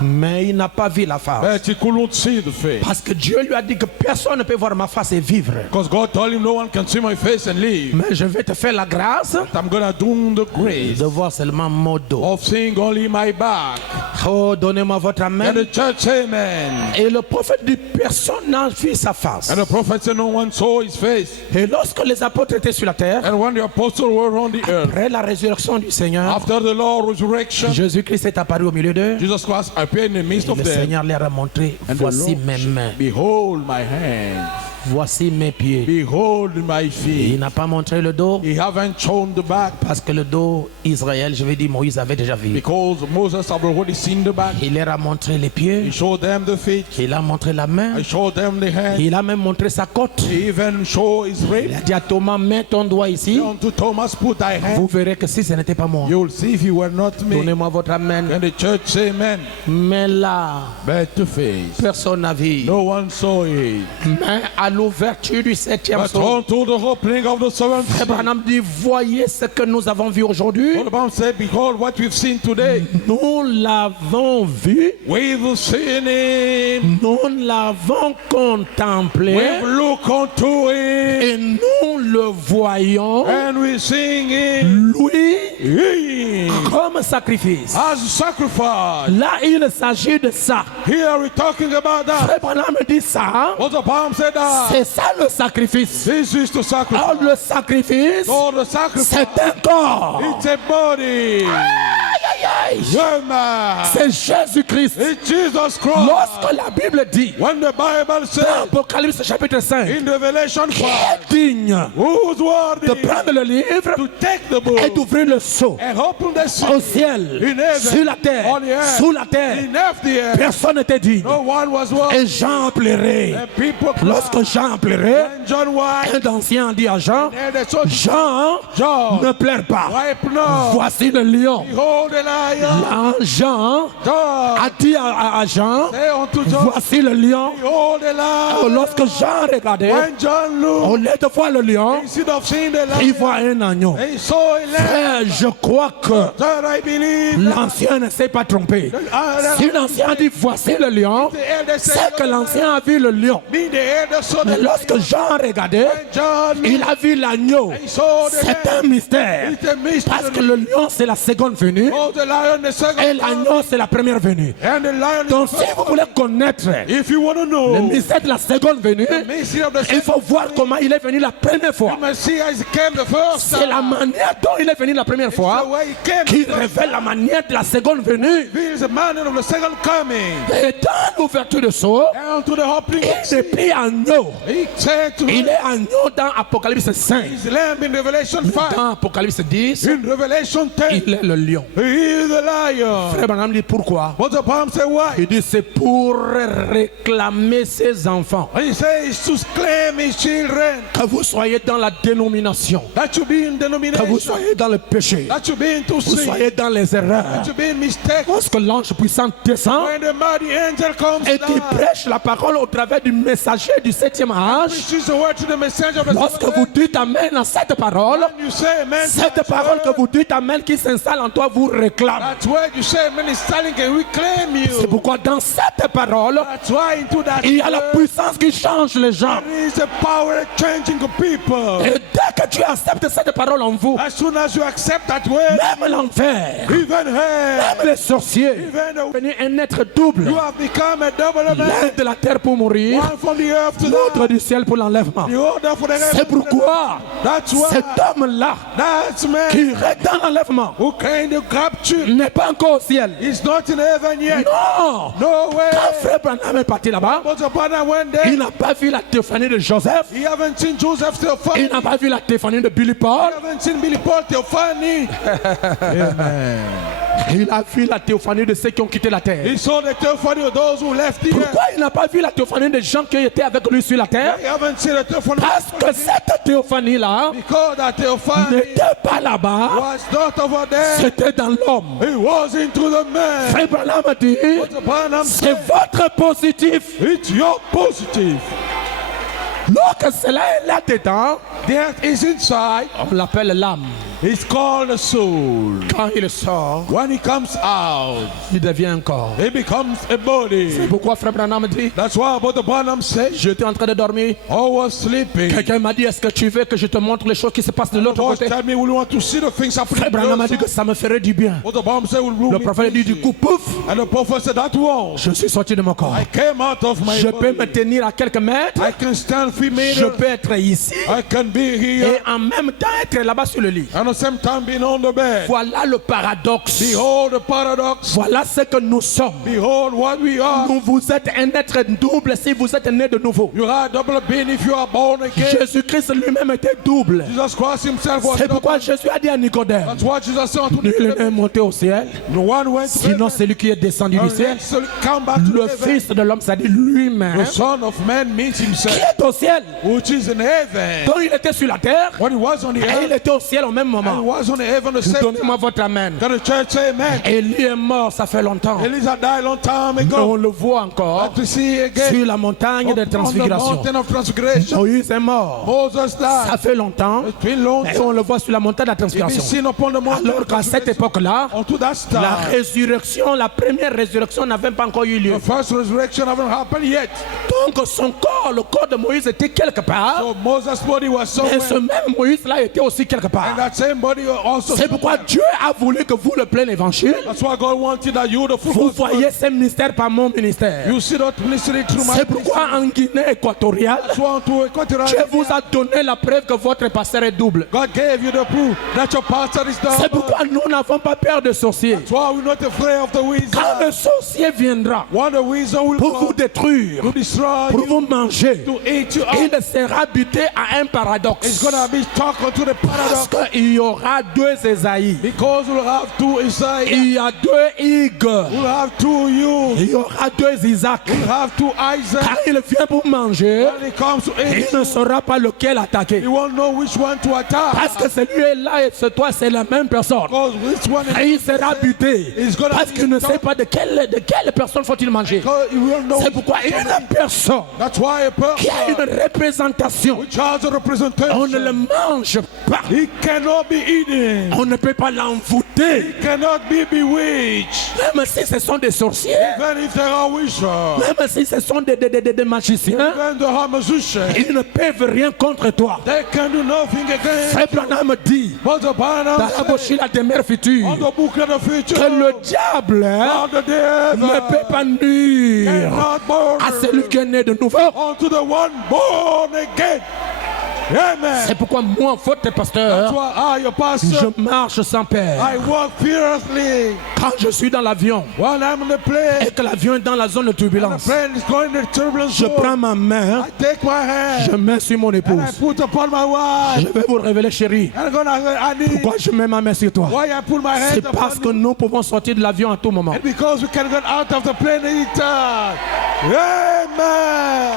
mais il n'a pas vu la face. but he couldn't see the face. Parce que Dieu lui a dit que personne ne peut voir ma face et vivre. Because God told him no one can see my face and live. Mais je vais te faire la grâce I'm gonna do the grace de voir seulement mon dos. of seeing only my back. Oh, donnez-moi votre And Amen. the church say amen. Et le prophète dit, personne n'a vu sa face. And the prophet said no one saw his face. Et lorsque les apôtres étaient sur la terre, And when the apostles were on the earth, après la résurrection du Seigneur, after the Lord's resurrection, Jésus-Christ est apparu au milieu d'eux. Jesus Christ appeared in the midst Et of le them. Seigneur leur a montré, And the voici Lord mes mains, said, behold my hands, voici mes pieds. behold my Il feet. n'a pas montré le dos, He haven't shown the back parce que le dos, Israël, je vais dire, Moïse avait déjà vu. because Moses had already seen the back. Il leur a montré les He pieds, showed them the feet. il a montré la main, He showed them the hands. il a même montré sa côte. He even showed his Il rib. a dit à Thomas, mets ton doigt ici, Unto Thomas, put thy hand. vous verrez que si ce n'était pas moi, You'll see if you were not me. donnez-moi votre Amen. And the church say amen. Mais là, But the face. personne n'a vu. No one saw it. Mais à l'ouverture du 7e But psaume, unto the opening of the seventh seal. Abraham dit, voyez ce que nous avons vu aujourd'hui. What about said, behold what we've seen today. Nous l'avons vu, We've seen him. nous l'avons contemplé We've looked unto him. et nous le voyons, And we sing him. lui, Him comme sacrifice. as a sacrifice. Là, il s'agit de ça. Here we're talking about that. Abraham dit ça, What the palm said that. c'est ça le sacrifice. This is the sacrifice. Alors le sacrifice, Oh, the sacrifice. c'est un corps. It's a body. Aïe, aïe. Amen. C'est Jésus-Christ. It's Jesus Christ. Lorsque la Bible dit, When the Bible dans says Apocalypse chapitre 5, in Revelation qui 5, est digne who's worthy de prendre le livre to take the book et d'ouvrir le seau and open the seal au ciel, in heaven, sur la terre, on the earth, sous la terre, in the earth, personne n'était digne. no one was worthy. Et Jean pleurait. And people cried. Lorsque Jean pleurait, And John wiped. un ancien dit à Jean, And the soldier, Jean, John, ne pleure pas. wipe now. Voici le lion. Behold the lion. Là, Jean John, a dit à Jean, say unto John, voici le lion. behold the lion. Lorsque Jean regardait, When John looked, au lieu de voir le lion, instead of seeing the il lion, voit un agneau. he saw a lamb. Frère, je crois que That I believe. l'ancien ne s'est pas trompé. Si l'ancien dit voici le lion, The elder said, c'est que l'ancien a vu le lion. me, the elder saw the Mais lion. lorsque Jean regardait, When John il a vu l'agneau. he saw the C'est lamb. un mystère. It's a mystery. Parce que le lion, c'est la seconde venue Oh, the lion, the second et lion, l'agneau, c'est la première venue. and the lion. Donc, si vous voulez connaître If you want to le know mystère de la seconde venue, the mystery of the il second, faut voir comment il est venu la première fois. you must see as he came the first C'est la time. manière dont il est venu la première The fois way he came qui the first révèle la manière de la seconde venue. He is the man of the second coming. Et dans l'ouverture de sceau, And to the opening, il n'est plus agneau. he said to Il him, est agneau dans Apocalypse 5. his lamb in Revelation 5. Dans Apocalypse 10, In Revelation 10, il est le lion. he is the lion. Frère Branham dit pourquoi? Brother Branham said why? Il dit c'est pour réclamer ses enfants. And he says to claim his children. Que vous soyez dans la dénomination. That you be in Que vous denomination. soyez dans le péché. That you be into Vous sin. soyez dans les erreurs. That you be in mistake. Lorsque l'ange puissant descend When the mighty angel comes et qui down, prêche la parole au travers du messager du 7e âge, preaches the word to the messenger of the lorsque seventh vous day. dites amen à cette parole, When you say amen, cette that's parole que word. vous dites amen qui s'installe en toi vous réclame. That's where you say amen is standing and we claim C'est you. pourquoi dans cette parole, That's why into that il y a la word, puissance qui change les gens. there is a power changing the people. Et dès que tu acceptes cette parole en vous, As soon as you accept that word, même l'enfer, even hell, même les sorciers, even the, devenir un être double, you have become a double man. l'un de la terre pour mourir, One from the earth to l'autre the du ciel pour l'enlèvement. other for the C'est heaven. pourquoi That's why cet homme-là that man qui reste dans l'enlèvement who came to capture n'est pas encore au ciel. is not in heaven yet. Non! No way. Quand Frère Branham est parti là-bas, But upon that one il day, n'a pas vu la théophanie de Joseph, he haven't seen Joseph Theophany. il n'a pas vu la théophanie de Billy Paul, He haven't seen Billy Paul Theophany. Amen. il a vu la théophanie de ceux qui ont quitté la terre. He saw the Theophany of those who left here. Pourquoi il n'a pas vu la théophanie des gens qui étaient avec lui sur la terre? He haven't seen the Theophany Parce que cette théophanie-là because that Theophany n'était pas là-bas, was not over there. c'était dans l'homme. He was into the man. Frère Branham a dit, But upon him, c'est votre positif. it's your positive. Lorsque cela est là-dedans, That is inside. on l'appelle l'âme. It's called the soul. Quand il sort, When he comes out, il devient un corps. it becomes a body. Pourquoi Frère Branham dit, That's why Brother Branham said, j'étais en train de dormir. I was sleeping. Quelqu'un m'a dit, est-ce que tu veux que je te montre les choses qui se passent de l'autre Boss côté? tell me, will you want to see the things happening? Frère Branham a dit que ça me ferait du bien. Brother Branham said, will Le you prophète dit du coup, pouf, And the prophet said, that won't. je suis sorti de mon corps. I came out of my Je peux body. me tenir à quelques mètres. I can stand 3 Je meters. peux être ici I can be et here. en même temps être là-bas sur le lit. And at the same time being on the bed. Voilà le paradoxe. Behold the paradox. Voilà ce que nous sommes. Behold what we are. Vous êtes un être double si vous êtes né de nouveau. You are a double being if you are born again. Jésus-Christ lui-même était double. Jesus Christ himself was C'est pourquoi double. Jésus a dit à Nicodème, That's what Jesus said unto nul Nicodemus. n'est monté au ciel, No one went to sinon heaven. celui qui est descendu du ciel. So come back to Le heaven. Fils de l'homme, c'est-à-dire lui-même, The Son of Man meets qui himself, est au ciel. which is in heaven. Donc il était sur la terre When he was on the et il earth, était au ciel au même and he moment. was on the heaven the same time. Donnez-moi votre amen. Can the church say amen? Élie est mort, ça fait longtemps. Elisa died long time Mais on ago. le voit encore To see again sur la montagne de on the transfiguration. mountain of transfiguration. Moïse est mort. Moses Ça died. fait longtemps. It's been long Et time. on le voit sur la montagne de la It is transfiguration. seen upon the mountain Alors of qu'à cette transfiguration. époque-là, Unto that la star, résurrection, la première résurrection n'avait pas encore eu lieu. the first resurrection haven't happened yet. Donc son corps, le corps de Moïse était quelque part. So Moses' body was Et ce somewhere, même Moïse-là était aussi quelque and part. that same body also. C'est pourquoi Dieu a voulu que vous, le plein évangile, That's why God wanted that you, the full vous gospel, voyez ces ministères par mon ministère. you see that ministry through my C'est pourquoi en Guinée équatoriale, That's why to Equatorial Dieu vous Guinea, a donné la preuve que votre pasteur est double. God gave you the proof that your pastor is C'est double. pourquoi nous n'avons pas peur de sorciers. That's why we're not afraid of the Quand le wizard. sorcier viendra When the wizard will pour vous come détruire, to destroy pour you, vous manger, to eat you il up, sera buté à un it's paradoxe. gonna be stuck onto the Parce paradox. qu'il y aura deux Ésaïe. Because we'll have two Isaiah, Il y a deux Hugues. we'll have two you, Il y aura deux Isaac. we'll have two Isaac. Quand il vient pour manger, When it comes to eat, il ne saura pas lequel attaquer. you won't know which one to attack. Parce que celui-là et ce toi, c'est la même personne. Because which one Et il sera buté. is gonna Parce be qu'il ne sait stuck. pas de quelle personne faut-il manger. Because you won't know. C'est pourquoi une personne That's why a qui a person une représentation, which has a on ne le representation, mange pas. he cannot be eaten. On ne peut pas l'envoûter. He cannot be bewitched. Même si ce sont des sorciers, Even if they are witches, même si ce sont des magiciens, even the are musicians, ils ne peuvent rien contre toi. they can do nothing against. Frère Branham dit But the Barnum dans la bouche la demeure future on the book of the future, que le diable on the ne peut pas nuire not born à celui qui est né de nouveau. unto the one born again. Amen. C'est pourquoi moi, votre That's pasteur, why I, your pastor, je marche sans père. I walk fearlessly. Quand je suis dans l'avion When I'm in the plane, et que l'avion est dans la zone de and the turbulence, plane is going in the turbulence je zone, prends ma main, I take my hand je mets sur mon and I épouse. put upon my wife. Je vais vous le révéler, chérie. And I'm gonna say, I need. Pourquoi je mets ma main sur toi? Why I put my hand C'est parce upon que you? nous pouvons sortir de l'avion à tout moment. And because we can get out of the plane anytime. Amen.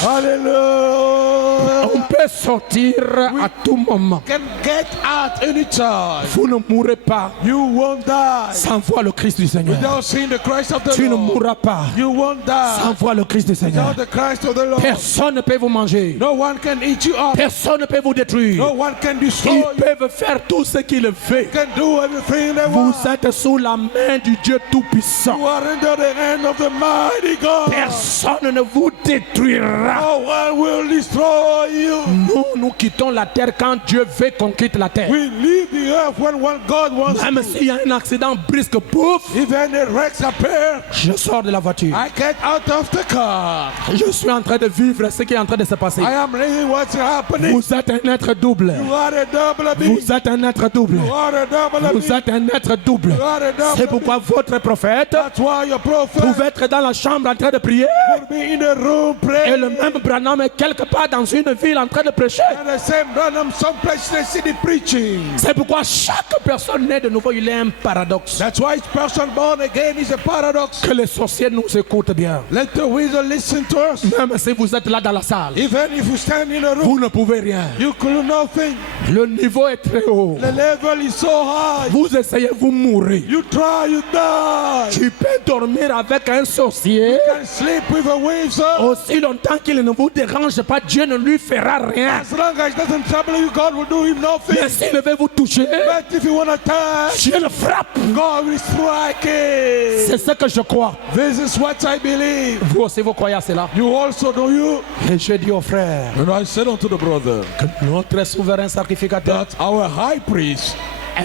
Hallelujah. On peut sortir à tout moment. Can get out anytime. Vous ne mourrez pas You won't die sans voir le Christ du Seigneur. without seeing the Christ of the Tu ne Lord. mourras pas You won't sans die voir le Christ du Seigneur. without the Christ of the Lord. Personne ne peut vous manger. No one can eat you up. Personne ne peut vous détruire. No one can destroy Ils you. peuvent faire tout ce qu'ils veulent. Can do everything they Vous want. êtes sous la main du Dieu Tout-Puissant. You are under the hand of the mighty God. Personne ne vous détruira. No one will destroy you. Nous quittons la terre quand Dieu veut qu'on quitte la terre. We leave the earth when God wants Même to. s'il y a un accident brusque, pouf, Even the wrecks appear, je sors de la voiture. I get out of the car. Je suis en train de vivre ce qui est en train de se passer. I am living what's happening. Vous êtes un être double. You are a double being. Vous êtes un être double. You are a double Vous being. êtes un être double. You are a double C'est pourquoi votre prophète That's why your prophet pouvait être dans la chambre en train de prier will be in the room et praying. le même Branham est quelque part dans une ville en train de prêcher. And the same random someplace in the city preaching. C'est pourquoi chaque personne née de nouveau, il est un paradoxe. That's why each person born again is a paradox. Que les sorciers nous écoutent bien. Let the wizard listen to us. Même si vous êtes là dans la salle, Even if you stand in a room, vous ne pouvez rien. you could do nothing. Le niveau est très haut. The level is so high. Vous essayez, vous mourrez. You try, you die. Tu peux dormir avec un sorcier You can sleep with a wizard. aussi longtemps qu'il ne vous dérange pas. Dieu ne lui fera rien. As long as it doesn't trouble you, God will do him nothing. Mais s'il veut vous toucher, But if you want to touch, Dieu le frappe. God will strike it. C'est ce que je crois. This is what I believe. Vous aussi, vous croyez à cela. You also do you. Et je dis aux frères And I said unto the brother que notre souverain sacrificateur that our high priest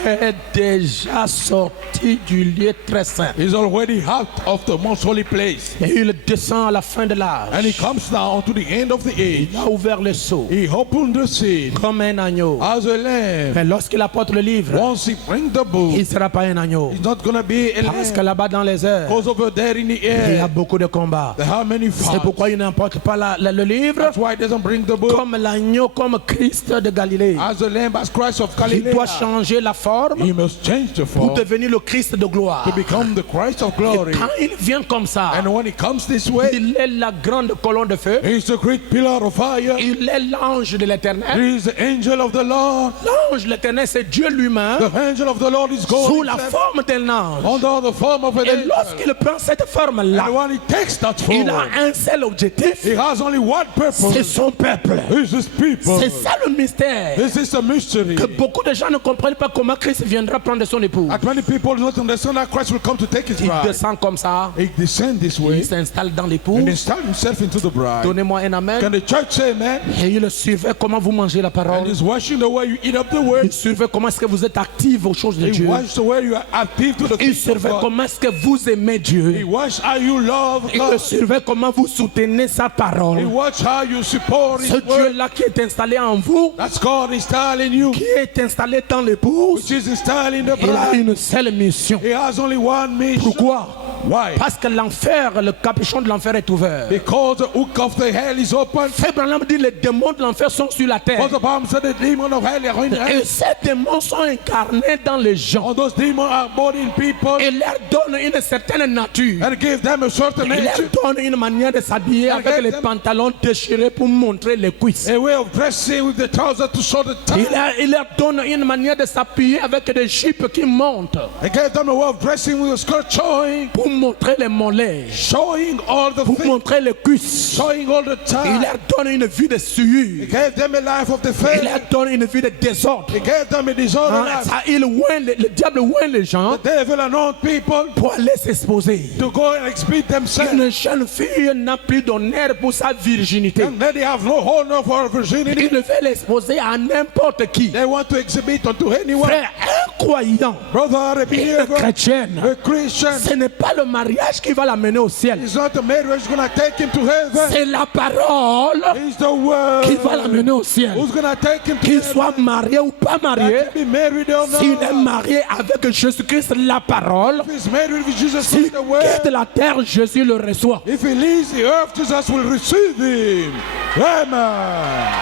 est déjà sorti du lieu très saint. is already out of the most holy place. Et il descend à la fin de l'âge. And he comes down to the end of the age. Il a ouvert le seau He opened the seal comme un agneau. as a lamb. Mais lorsqu'il apporte le livre, Once he brings the book, il ne sera pas un agneau. it's not going to be a Parce que lamb. là-bas dans les airs, Because over there in the il y a air, beaucoup de combats. there are many C'est fights. pourquoi il n'emporte pas le livre That's why he doesn't bring the book comme l'agneau, comme Christ de Galilée. as a lamb, as Christ of Il Galilee. doit changer la forme He must change the pour form devenir le Christ de gloire. to become the Christ of Et glory. quand il vient comme ça, And when he comes this way, il est la grande colonne de feu. he's the great pillar of fire. Il est l'ange de l'éternel. He is the angel of the Lord. L'ange de l'éternel, c'est Dieu lui-même, The angel of the Lord is God sous la himself, forme d'un ange. under the form of an Et angel. lorsqu'il prend cette forme-là, And when he takes that il form, a un seul objectif, he has only one c'est purpose. son peuple. It's his people. C'est ça le mystère. This is a mystery. Que beaucoup de gens ne comprennent pas comment Christ viendra prendre son épouse. And many people do not understand that Christ will come to take his Il bride. descend comme ça, He descends this il way s'installe dans and l'épouse. install himself into the bride. Donnez-moi un amen. Can the church say amen? Et il surveille comment vous mangez la And parole. he's watching the way you eat up the word. Il surveille comment est-ce que vous êtes actifs aux choses de He Dieu. watches the way you are active to the Il things of surveille God. comment est-ce que vous aimez He Dieu. watches how you love Il God. surveille comment vous soutenez sa He parole. watches how you support Ce his word. Dieu-là qui est installé en vous, That's God installed in you, qui est installé dans l'épouse, which is installed in the il a bride. une seule mission. He has only one mission. Pourquoi? Why? Parce que l'enfer, le capuchon de l'enfer est ouvert. Because the hook of the hell is open. Frère Branham dit les démons de l'enfer sont sur la terre. Because the Bible said the demon of hell are in hell. Et ces démons sont incarnés dans les gens. All those demons are born in people Et leur donne une certaine nature. and give them a certain Il leur nature, donne une manière de s'habiller avec les pantalons déchirés pour montrer les cuisses. a way of dressing with the trousers to show the Il tongue. leur donne une manière de s'appuyer avec des jupes qui montent They gave them a way of dressing with a skirt showing, pour montrer les mollets, showing all the pour things, montrer les cuisses. showing all the Il time. leur donne une vie de He sueur. gave them a life of the Il faith. leur donne une vie de désordre. He gave them a disorder life. Ça, le diable oint les gens The devil anoint people pour aller s'exposer. to go and exhibit themselves. Une jeune fille n'a plus d'honneur pour sa virginité. And then they have no honor for virginity. Il veut l'exposer à n'importe qui. They want to exhibit unto anyone. Frère, un croyant, Brother, a une believer, chrétienne, a Christian, ce n'est pas le mariage qui va l'amener au ciel. it's not the marriage going to take him to heaven. C'est la parole It's the word qui va l'amener au ciel. who's going to take him to Qu'il heaven. soit marié ou pas marié, That he be married or s'il est not. marié avec Jésus-Christ, la parole, If he's married with Jesus s'il Christ, the word. quitte la terre, Jésus le reçoit. If he leaves the earth, Jesus will receive him. Amen.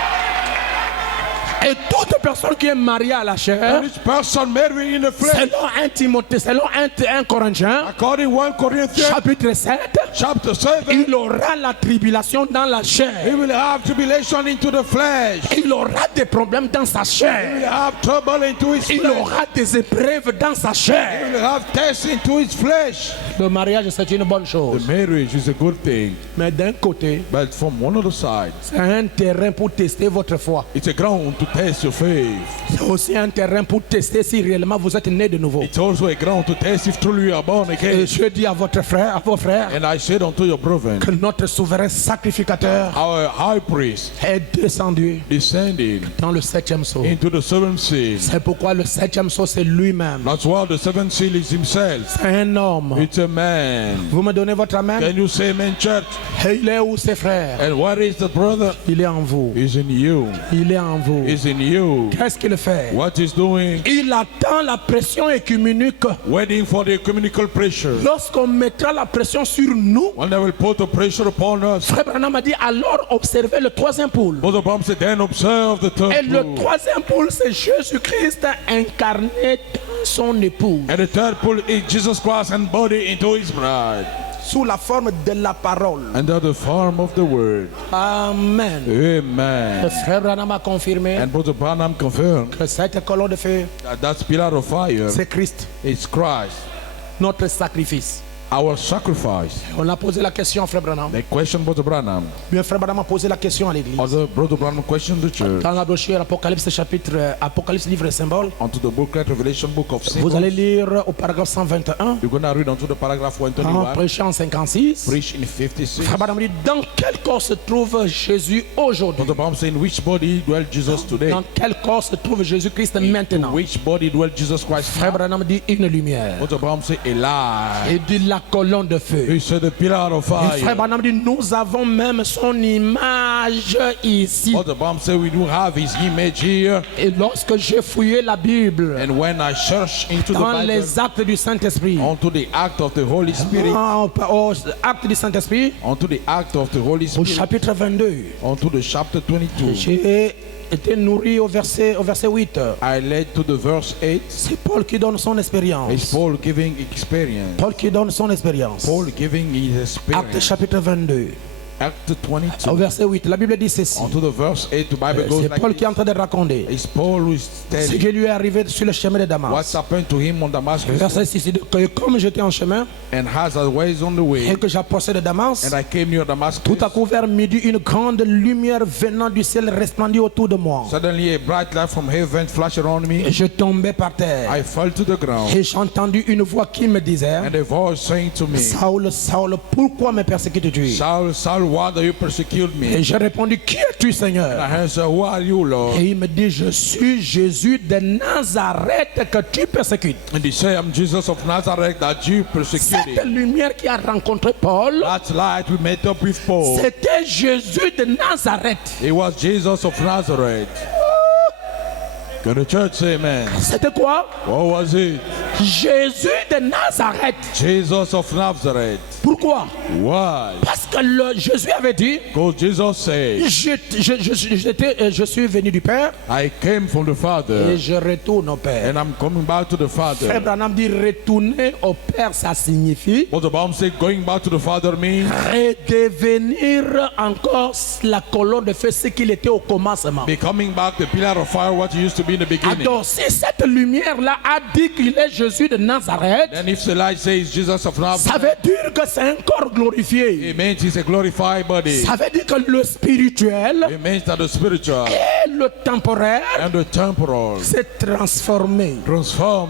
Et toute personne qui est mariée à la chair, And each person married in the flesh, selon 1 Timothée, selon 1 Corinthiens, according to 1 Corinthians chapitre 7, chapter 7, il aura la tribulation dans la he chair. will have tribulation into the flesh. Il aura des problèmes dans sa He will chair. have trouble into his Il flesh. aura des épreuves dans sa He chair. will have tests into his flesh. Le mariage, c'est une bonne The chose. marriage is a good thing, Mais d'un côté, but from one other side, c'est un terrain pour tester votre foi. it's a ground to test your faith. C'est aussi un terrain pour tester si réellement vous êtes né de nouveau. It's also a ground to test if truly you are born Et again. je dis à votre frère, à vos frères, And I said unto your brethren, que notre souverain sacrificateur our high priest est descendu descended dans le 7e sceau. into the seventh seal. C'est pourquoi le 7e sceau, c'est lui-même. That's why the seventh seal is himself. C'est un homme. It's a man. Vous me donnez votre amen? Can you say amen, church? Et il est où ses frères? And what is the brother? Il est en vous. Is in you. Il est en vous. Is in you. Qu'est-ce qu'il fait? What is doing? Il attend la pression écuménique. Waiting for the ecumenical pressure. Lorsqu'on mettra la pression sur nous, When they will put the pressure upon us. Frère Branham a dit alors observez le 3e pôle. Brother Branham said, then observe the Et third le pole. 3e pôle, c'est Jésus-Christ incarné dans son épouse, And the third pole is Jesus Christ embodied into his bride. sous la forme de la parole. Under the form of the word. Amen. Amen. Le Frère Branham a confirmé And Brother Branham confirmed que cette colonne de feu, that pillar of fire c'est Christ, is Christ, notre sacrifice. our sacrifice. On a posé la question à Frère Branham. The question, Brother Branham. Bien, Frère Branham a posé la question à l'église. Other Brother Branham questioned the church Dans la brochure Apocalypse chapitre Apocalypse livre et symbole, onto the book Revelation book of vous symbols. allez lire au paragraphe 121, You're going to read onto the paragraph en 121, prêchant en 56. preach in 56. Frère Branham dit dans quel corps se trouve Jésus aujourd'hui? Brother Branham saying, which body dwell Jesus today? Dans quel corps se trouve Jésus-Christ maintenant? Which body dwell Jesus Christ Frère now? Branham dit une lumière. Brother Branham say, a lie. Il dit la colonne de feu. He said, the pillar of Et Frère fire. Branham dit nous avons même son image ici. Brother Branham say, we do have his image here. Et lorsque j'ai fouillé la Bible And when I search into the dans Bible, les actes du Saint-Esprit, onto the act of the Holy Spirit, au acte du Saint-Esprit, onto the act of the Holy au Spirit, chapitre 22, onto the chapter 22, j'ai été nourri au verset 8. I led to the verse 8. C'est Paul qui donne son It's expérience. Paul giving experience. Paul qui donne son expérience. Paul giving his Acte experience. chapitre 22, Act au 22. verset 8. La Bible dit ceci. Onto the verse 8, the Bible goes C'est like Paul qui est en this. train de raconter It's Paul who is ce telling qui lui est arrivé sur le chemin de Damas. what's happened to him on Damascus. Verset 6, il dit que comme j'étais en chemin And as I was on the et way, que j'approchais de Damas, and I came near Damascus, tout à coup vers midi, une grande lumière venant du ciel resplendit autour de moi. suddenly a bright light from heaven flashed around Et me. je tombais par terre. I fell to the ground, Et j'ai entendu une voix qui me disait, and a voice saying to me, Saul, Saul, pourquoi me persécutes-tu? Saul, Saul, why do you persecute Et me? j'ai répondu, qui es-tu, And Seigneur? I answered, who are you, Lord? Et il me dit, je suis Jésus de Nazareth que tu persécutes. And he said, I'm Jesus of Nazareth that you Cette persecuted. lumière qui a rencontré Paul, That light we met up with Paul. c'était Jésus de Nazareth. It was Jesus of Nazareth. Can the church say amen? C'était quoi? What was it? Jésus de Nazareth. Jesus of Nazareth. Pourquoi? Why? Parce que Jésus avait dit, Because Jesus said, je suis venu du Père I came from the et Father je retourne au Père. and I'm coming back to the Frère Father. Branham dit retourner au Père, ça signifie What the Bible says, going back to the Father means redevenir encore la colonne de feu, ce qu'il était au commencement. becoming back the pillar of fire, what he used to be in the beginning. Alors, si cette lumière-là a dit qu'il est Jésus de Nazareth, Then if the light says Jesus of ça Nazareth, veut dire que c'est un corps glorifié. it means he's a glorified body. Ça veut dire que le spirituel It means that the spiritual et le temporaire and the temporal s'est transformé. transform.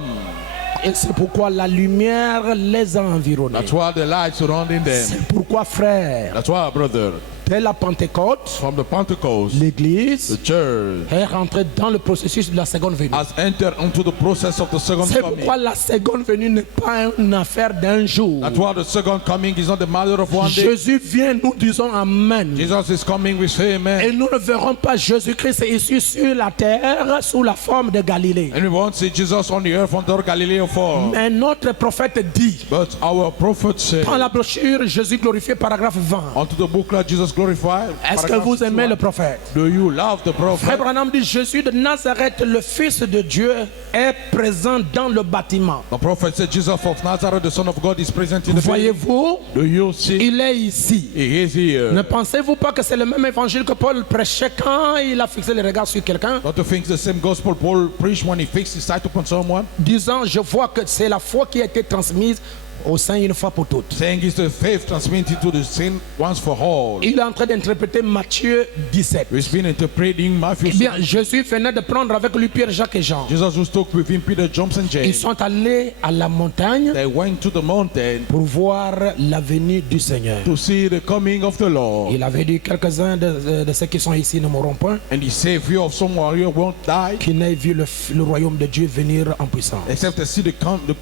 Et c'est pourquoi la lumière les a environnés. That's why the light surrounding them. C'est pourquoi, frère, That's why, brother, Dès la Pentecôte, From the Pentecost, l'Église the church est rentrée dans le processus de la seconde venue. has entered into the process of the second C'est coming. pourquoi la seconde venue n'est pas une affaire d'un jour. That's why the second coming is not a matter of one day. Jésus vient, nous disons Amen. Jesus is coming, we say amen. Et nous ne verrons pas Jésus-Christ ici sur la terre sous la forme de Galilée. And we won't see Jesus on the earth under Galilee form. Mais notre prophète dit, But our prophet said, dans la brochure Jésus glorifié, paragraphe 20, unto the booklet Jesus glorified. est-ce que vous aimez le prophète? Do you love the Frère prophet? Branham dit, Jésus de Nazareth, le Fils de Dieu, est présent dans le bâtiment. The prophet said Jesus of Nazareth, the Son of God, is present in the building. Voyez-vous, Do you see? il est ici. He is here. Ne pensez-vous pas que c'est le même évangile que Paul prêchait quand il a fixé les regards sur quelqu'un, Don't you think the same gospel Paul preached when he fixed his sight upon someone? disant, je vois que c'est la foi qui a été transmise au sein une fois pour toutes. Saying it's the faith transmitted to the sin once for all. Il est en train d'interpréter Matthieu 17. He's been interpreting Matthew. Eh bien, Jésus venait de prendre avec lui Pierre, Jacques et Jean. Jesus who spoke with him, Peter, James, and Ils James. sont allés à la montagne They went to the mountain pour voir la venue du Seigneur. to see the coming of the Lord. Il avait dit, quelques-uns de ceux qui sont ici ne mourront point, And he said, few of some warrior won't die, qui n'aient vu le royaume de Dieu venir en puissance. except to see the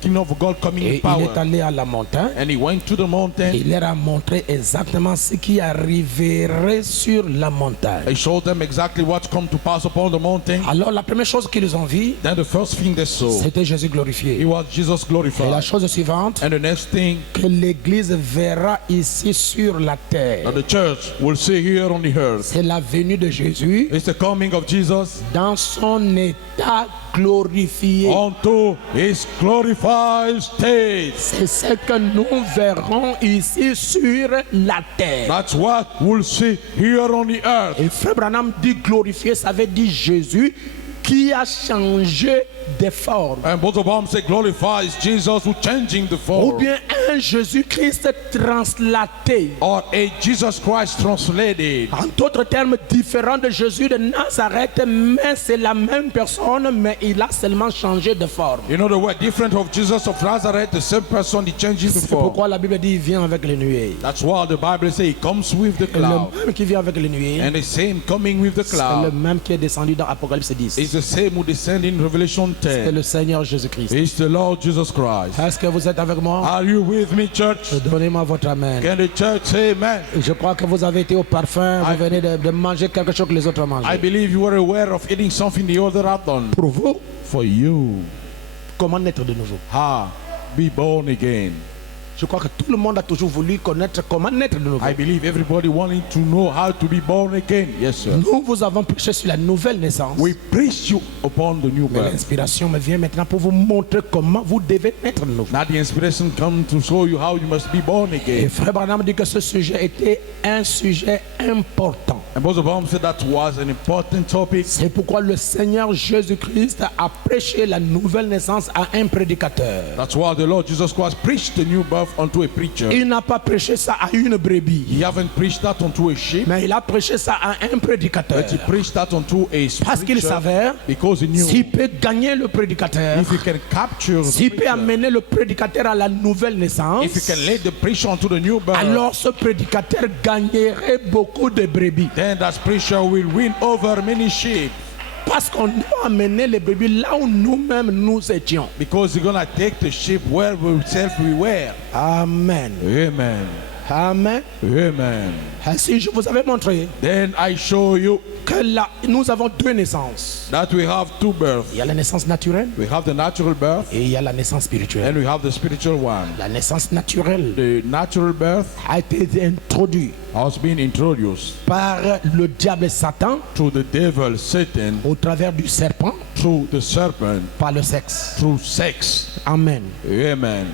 kingdom of God coming Et in il power. est allé à la montagne. And he went to the mountain. Il leur a montré exactement ce qui arriverait sur la montagne. He showed them exactly what's come to pass upon the mountain. Alors la première chose qu'ils ont vue, Then the first thing they saw, c'était Jésus it glorifié. was Jesus Et la glorified. chose suivante, And the next thing que l'Église verra ici sur la terre, that the church will see here on the earth c'est la venue de Jésus is the coming of Jesus dans son état glorifié. unto his glorified state. C'est ce que nous verrons ici sur la terre. That's what we'll see here on the earth. Et Frère Branham dit glorifié, ça veut dire Jésus qui a changé de forme. And both of them say glorifies Jesus who changing the Ou form. bien un Jésus-Christ translaté. Or a Jesus Christ translated. En d'autres termes, différent de Jésus de Nazareth, mais c'est la même personne, mais il a seulement changé de forme. You know the word different of Jesus of Nazareth, the same person, he changes the C'est form. pourquoi la Bible dit il vient avec les nuées. That's why the Bible says he comes with the Le cloud. même qui vient avec les nuées, And the same coming with the c'est le cloud même qui est descendu dans Apocalypse 10. is the same who descended in Revelation C'est 10. le Seigneur Jésus-Christ. It's the Lord Jesus Christ. Est-ce que vous êtes avec moi? Are you with me, church? Donnez-moi votre amen. Can the church say amen? Je crois que vous avez été au parfum, vous venez de manger quelque chose que les autres I mangent. believe you were aware of eating something the other had done. Pour vous, For you, comment naître de nouveau? be born again. Je crois que tout le monde a toujours voulu connaître comment naître de nouveau. I believe everybody wanting to know how to be born again. Yes, sir. Nous vous avons prêché sur la nouvelle naissance. We preach you upon the new Mais birth. l'inspiration me vient maintenant pour vous montrer comment vous devez naître de nouveau. Now the inspiration comes to show you how you must be born Et again. Frère Branham dit que ce sujet était un sujet important. And Brother Baum said that was an important topic. C'est pourquoi le Seigneur Jésus-Christ a prêché la nouvelle naissance à un prédicateur. That's why the Lord Jesus Christ preached the new birth unto a preacher. Il n'a pas prêché ça à une brebis, He haven't preached that unto a sheep, mais il a prêché ça à un prédicateur. but he preached that unto a Parce qu'il preacher savait, because he knew s'il peut gagner le prédicateur, if he can capture the s'il peut preacher, amener le prédicateur à la nouvelle naissance, if he can lead the preacher unto the new birth, alors ce prédicateur gagnerait beaucoup de brebis. then that preacher will win over many sheep Parce qu'on doit amener les brebis là où nous-mêmes nous étions. because he's gonna take the sheep where we self we were. Amen. Amen. Amen. Amen. Ainsi, je vous avais montré Then I show you que là, nous avons deux naissances. that we have two births. Il y a la naissance naturelle We have the natural birth et il y a la naissance spirituelle. and we have the spiritual one. La naissance naturelle The natural birth a été introduite has been introduced par le diable Satan through the devil, Satan, au travers du serpent, through the serpent, par le sexe. through sex. Amen. Amen.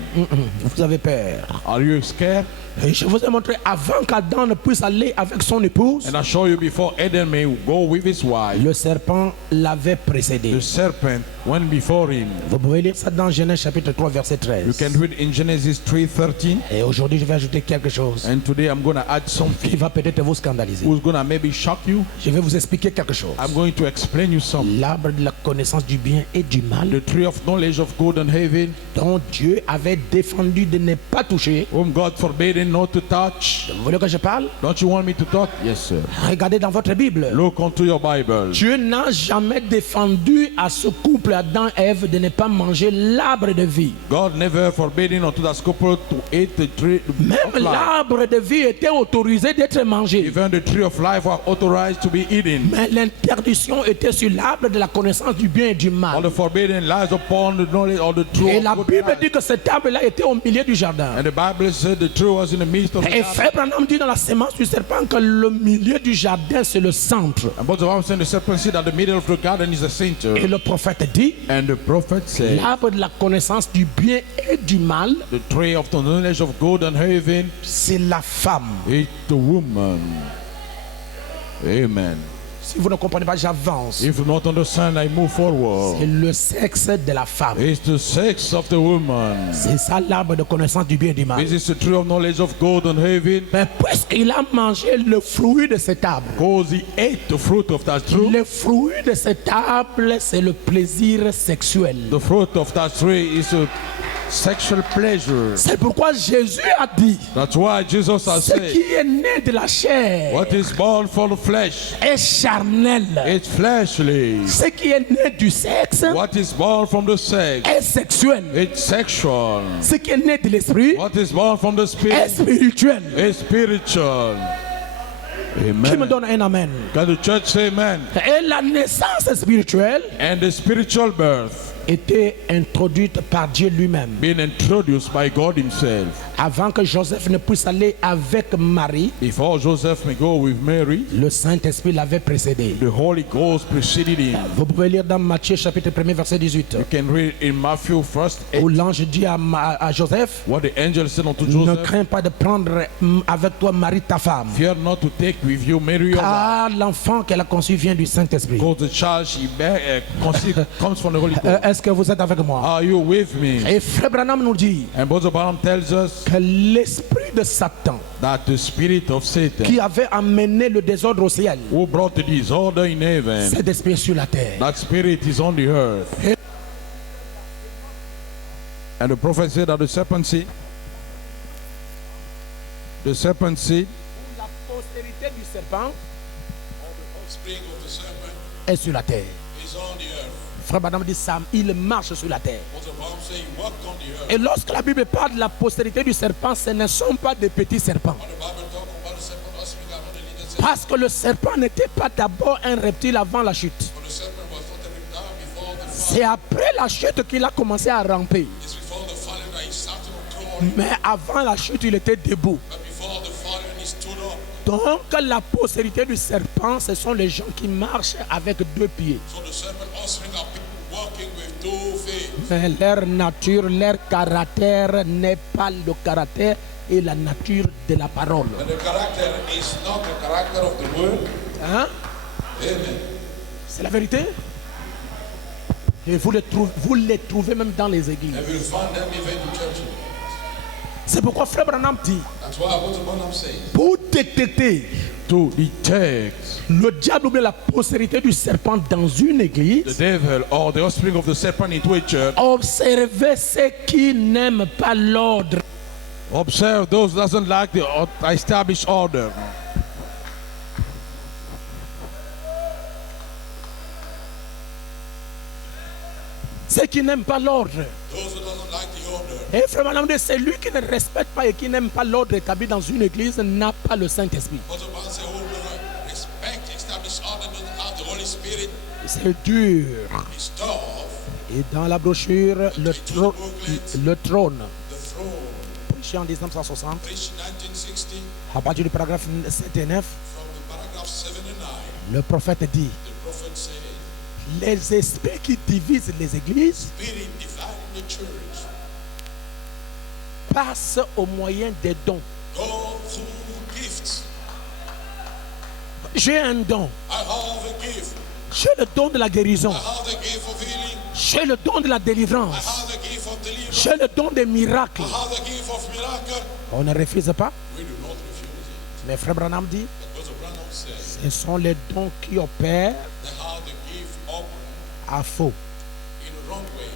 Vous avez peur. Are you scared? Et je vous ai montré avant qu'Adam ne puisse aller avec son épouse, And I show you before Adam may go with his wife, le serpent l'avait précédé. the serpent went before him. Vous pouvez lire ça dans Genèse chapitre 3 verset You 13. can read in Genesis 3:13. Et aujourd'hui je vais ajouter quelque chose And today I'm going to add something qui va peut-être vous scandaliser. who's going to maybe shock you. Je vais vous expliquer quelque chose. I'm going to explain you something. L'arbre de la connaissance connaissance du bien et du mal, the tree of knowledge of good and evil, dont Dieu avait défendu de ne pas toucher. whom God forbidden not to touch. Vous voulez que je parle? Don't you want me to talk? Yes, sir. Regardez dans votre Bible. Look onto your Bible. Dieu n'a jamais défendu à ce couple Adam et Ève de ne pas manger l'arbre de vie. God never forbidden unto that couple to eat the tree Même of life. l'arbre de vie était autorisé d'être mangé. Even the tree of life were authorized to be eaten. Mais l'interdiction était sur l'arbre de la connaissance du bien et du All mal. the forbidden lies upon the knowledge of the true Et of la good Bible and dit bad. que cet arbre-là était au milieu du jardin. And the Bible said the tree was in the midst of the Et garden. Frère Branham dit dans la sémence du serpent que le milieu du jardin c'est le centre. And both of them saying the serpent said that the middle of the garden is the center. Et le prophète dit, And the prophet said, l'arbre de la connaissance du bien et du mal, the tree of the knowledge of good and evil c'est la femme. is the woman. Amen. Si vous ne comprenez pas, j'avance. If you not understand, I move forward. C'est le sexe de la femme. It's the sex of the woman. C'est ça l'arbre de connaissance du bien et du mal. This is the tree of knowledge of good and evil. Mais puisqu'il a mangé le fruit de cet arbre, Because he ate the fruit of that tree. le fruit de cet arbre, c'est le plaisir sexuel. The fruit of that tree is a sexual pleasure. C'est pourquoi Jésus a dit, That's why Jesus has ce said, qui est né de la chair what is born from the flesh, est charnel. it's fleshly. Ce qui est né du sexe What is born from the sex, est sexuel. it's sexual. Ce qui est né de l'esprit What is born from the est spirit, spirituel. it's spiritual. Qui me Amen. donne un amen? Can the church say amen? Et la naissance spirituelle And the spiritual birth était introduite par Dieu lui-même. being introduced by God himself. Avant que Joseph ne puisse aller avec Marie, Before Joseph may go with Mary, le Saint-Esprit l'avait précédé. the Holy Ghost preceded him. Vous pouvez lire dans Matthieu chapitre 1 verset 18. You can read in Matthew 1, Où l'ange dit à Joseph, what the angel said unto ne Joseph, crains pas de prendre avec toi Marie ta femme, fear not to take with you Mary your wife, car l'enfant qu'elle a conçu vient du Saint-Esprit. because the child she bear conceived comes from the Holy Ghost. Est-ce que vous êtes avec moi? Are you with me? Et Frère Branham nous dit And Brother Branham tells us que l'esprit de Satan that the spirit of Satan, qui avait amené le désordre au ciel, who brought the disorder in heaven, cet esprit sur la terre. that spirit is on the earth. And the prophet said that the serpent seed La postérité du serpent offspring of the serpent est sur la terre. is on the earth. Frère Branham dit ça, il marche sur la terre. Brother Branham say he walked on the earth. Et lorsque la Bible parle de la postérité du serpent, ce ne sont pas des petits serpents. The Bible talk about the serpent offspring are not the little serpent. Parce que le serpent n'était pas d'abord un reptile avant la chute. For the serpent was not a reptile before the fall. C'est après la chute qu'il a commencé à ramper. It's before the falling that he started crawling. Mais avant la chute, il était debout. But before the falling he stood up. Donc la postérité du serpent, ce sont les gens qui marchent avec deux pieds. So the serpent offspring are people walking with 2 feet. Mais leur nature, leur caractère n'est pas le caractère et la nature de la parole. And the character is not the character of the word. Hein? Amen. C'est la vérité. Et vous les trouvez même dans les églises. And we'll find them even in church. C'est pourquoi Frère Branham dit, That's why Brother Branham says, pour détecter to detect le diable ou bien la postérité du serpent dans une the église, devil or the offspring of the serpent into a church, observez ceux qui n'aiment pas l'ordre. observe those who doesn't like the established order. Ceux qui n'aiment pas l'ordre. Those who doesn't like the order. Et Frère Branham dit, celui qui ne respecte pas et qui n'aime pas l'ordre établi dans une église n'a pas le Saint-Esprit. Brother Branham says, who will respect established order doesn't have the Holy Spirit. C'est dur. It's tough. Et dans la brochure, le trône, The throne. prêché en 1960, Preached in 1960 à partir du paragraphe 7 et 9, from the paragraph 7 and 9. le prophète dit, The prophet said, les esprits qui divisent les églises Spirit dividing the church. passent au moyen des dons. Go through gifts. J'ai un don. I have a gift. J'ai le don de la guérison. I have the gift of healing. J'ai le don de la I délivrance. have the gift of deliverance. J'ai le don des miracles. I have the gift of miracle. On ne refuse pas. We do not refuse it. Mais Frère Branham dit, But Brother Branham said, ce sont les dons qui opèrent they have the gift open à faux. in a wrong way.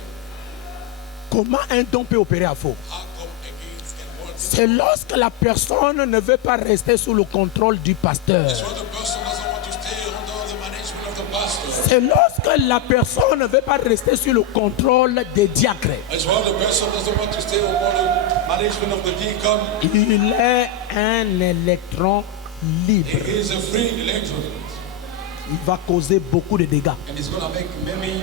Comment un don peut opérer à faux? How come against can work? C'est lorsque la personne ne veut pas rester sous le contrôle du pasteur. It's when the person doesn't want to stay under the management of the pastor. C'est lorsque la personne ne veut pas rester sous le contrôle des diacres. It's when the person doesn't want to stay under the management of the deacon. Il est un électron libre. He is a free electron. Il va causer beaucoup de dégâts. And it's going to make many,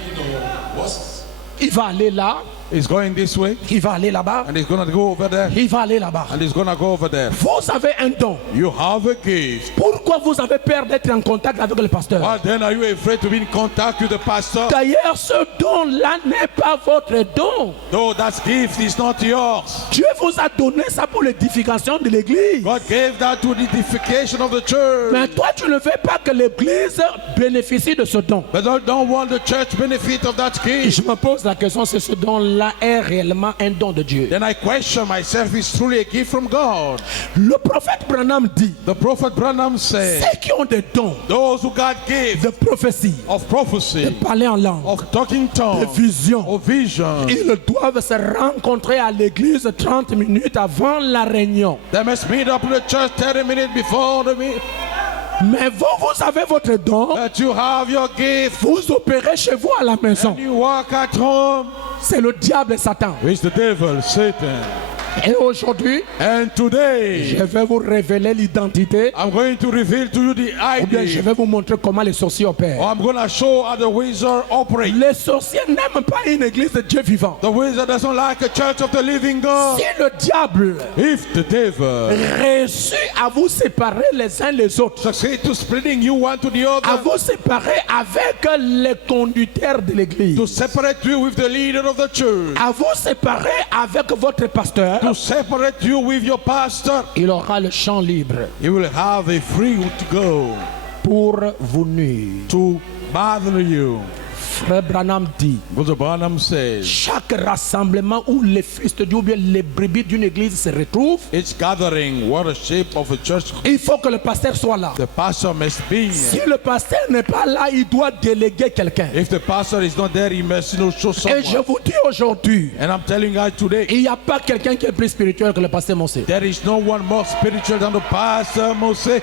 worse. Il va aller là, It's going this way, il va aller là-bas, and it's going to go over there, il va aller là-bas. and it's going to go over there. Vous avez un don. You have a gift. Pourquoi vous avez peur d'être en contact avec le pasteur? Why then are you afraid to be in contact with the pastor? D'ailleurs, ce don-là n'est pas votre don. No, that gift is not yours. Dieu vous a donné ça pour l'édification de l'église. God gave that to the edification of the church. Mais toi, tu ne veux pas que l'église bénéficie de ce don. But I don't want the church benefit of that Et gift. je me pose la question si ce don-là est réellement un don de Dieu. Then I question myself, is truly a gift from God? Le prophète Branham dit, The prophet Branham said, ceux qui ont des dons those who got gifts de prophétie, of de prophecy, parler en langue, of talking de tongues, vision, of vision, ils doivent se rencontrer à l'église 30 minutes avant la réunion. they must meet up in the church 30 minutes before the meeting. Mais vous avez votre don, That you have your gift, vous opérez chez vous à la maison. and you walk at home. C'est le diable et Satan. It's the devil, Satan. Et aujourd'hui, And today, je vais vous révéler l'identité, I'm going to reveal to you the ou bien je ID. vais vous montrer comment les sorciers Or opèrent. I'm going to show how the wizard operates. Les sorciers n'aiment pas une église de Dieu vivant. The wizard doesn't like a church of the living God. Si le diable If the devil réussit à vous séparer les uns les autres, succeeds to splitting you one to the à other, vous séparer avec les conducteurs de l'église, to separate you with the leader of the church, à vous séparer avec votre pasteur, to separate you with your pastor, il aura le champ libre you will have a free to go pour vous nuire. to bother you. Frère Branham dit, Brother Branham says, chaque rassemblement où les fils de Dieu ou bien les brebis d'une église se retrouvent, each gathering, worship of a church, il faut que le pasteur soit là. the pastor must be Si here. le pasteur n'est pas là, il doit déléguer quelqu'un. If the pastor is not there, he must show Et je someone. vous dis aujourd'hui, And I'm telling you today, il n'y a pas quelqu'un qui est plus spirituel que le pasteur Mosé. there is no one more spiritual than the pastor, Moses.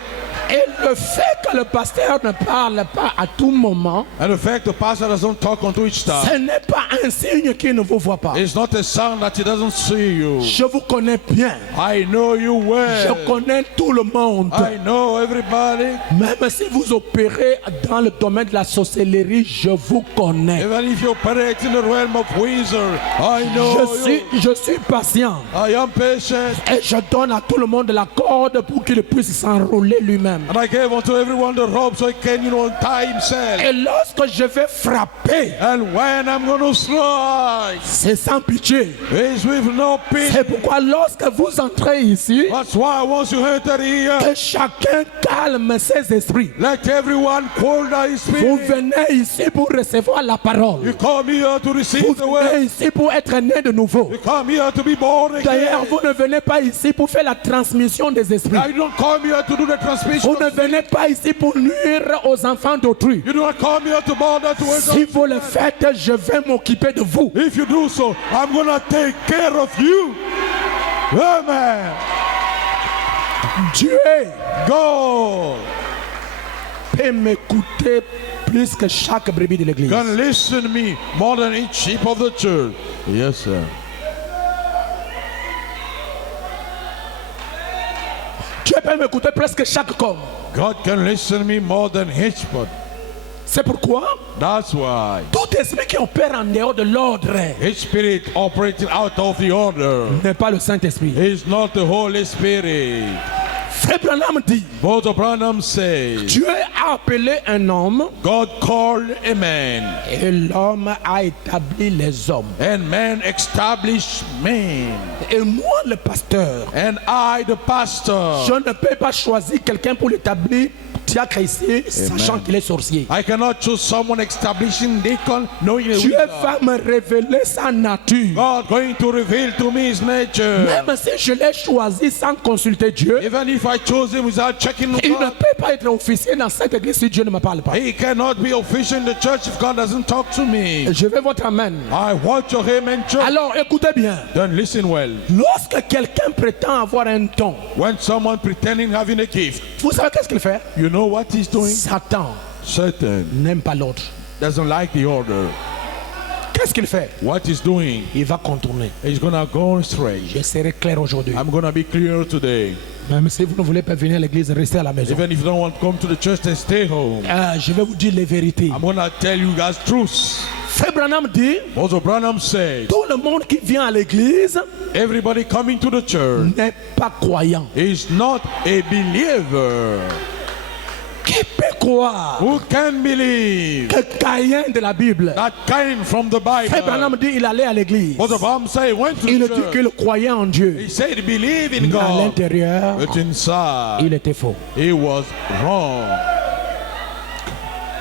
Et le fait que le pasteur ne parle pas à tout moment, And the fact the pastor doesn't talk unto each time, ce n'est pas un signe qu'il ne vous voit pas. it's not a sign that he doesn't see you. Je vous connais bien. I know you Je well. connais tout le monde. I know everybody. Même si vous opérez dans le domaine de la sorcellerie, je vous connais. Even if you operate in the realm of wizard, I know you. Je suis patient. I am patient. Et je donne à tout le monde la corde pour qu'il puisse s'enrouler lui-même. And I gave unto everyone the rope so he can, tie himself. Et lorsque je vais frapper, And when I'm going to strike, c'est sans pitié. it's with no pity. C'est pourquoi lorsque vous entrez ici, That's why once you enter here, que chacun calme ses esprits. let everyone cool down his Vous spirit. venez ici pour recevoir la parole. You come here to Vous receive the word. venez ici pour être né de nouveau. You come here to be born D'ailleurs, again. vous ne venez pas ici pour faire la transmission des esprits. Now you don't come here to do the transmission. Vous ne venez pas ici pour nuire aux enfants d'autrui. You don't come here to bother to Si vous le faites, je vais m'occuper de vous. If you do so, I'm gonna take care of you. Amen. Dieu God peut m'écouter plus que chaque brebis de l'église. can listen to me more than each sheep of the church. Yes, sir. Dieu peut m'écouter plus que chaque corps. God can listen to me more than each body. C'est pourquoi That's why tout esprit qui opère en dehors de l'ordre each spirit operating out of the order n'est pas le Saint-Esprit. is not the Holy Spirit. Frère Branham dit, Brother Branham says, Dieu a appelé un homme God called a man, et l'homme a établi les hommes. and man established man. Et moi, le pasteur, And I, the pastor, je ne peux pas choisir quelqu'un pour l'établir diacre ici, sachant qu'il est sorcier. I cannot choose someone establishing deacon knowing a Dieu wizard. va me révéler sa nature. God going to reveal to me his nature. Même si je l'ai choisi sans consulter Dieu, Even if I chose him without checking il ne God, peut pas être officier dans cette église si Dieu ne me parle pas. he cannot be official in the church if God doesn't talk to me. Je veux votre amen. I want your amen, church. Alors écoutez bien. Then listen well. Lorsque quelqu'un prétend avoir un don, When someone pretending having a gift, vous savez qu'est-ce qu'il fait? you know what he's doing? Satan Satan n'aime pas l'autre. doesn't like the order. Qu'est-ce qu'il fait? What he's doing, Il va contourner. he's gonna go straight. Je serai clair aujourd'hui. I'm gonna be clear today. Même si vous ne voulez pas venir à l'église, restez à la maison. Even if you don't want to come to the church, then stay home. Je vais vous dire les vérités. I'm gonna tell you guys truth. Frère Branham dit, Also, Branham said, tout le monde qui vient à l'église everybody coming to the church n'est pas croyant. is not a believer. Qui peut croire Who can believe que Caïn de la Bible, that kind from the Frère Bible? Branham dit, il allait à l'église. But the Bible say he went to Il the dit church. qu'il croyait en Dieu. He said he believed in Mais à God, l'intérieur, but inside il était faux. he was wrong.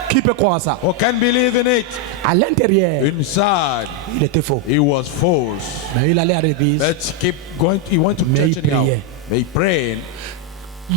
Qui peut croire ça? Who can believe in it? À l'intérieur, Inside il était faux. he was false. Mais il allait à l'église. Let's keep going. He went to Mais church il anyhow. priait. But he prayed.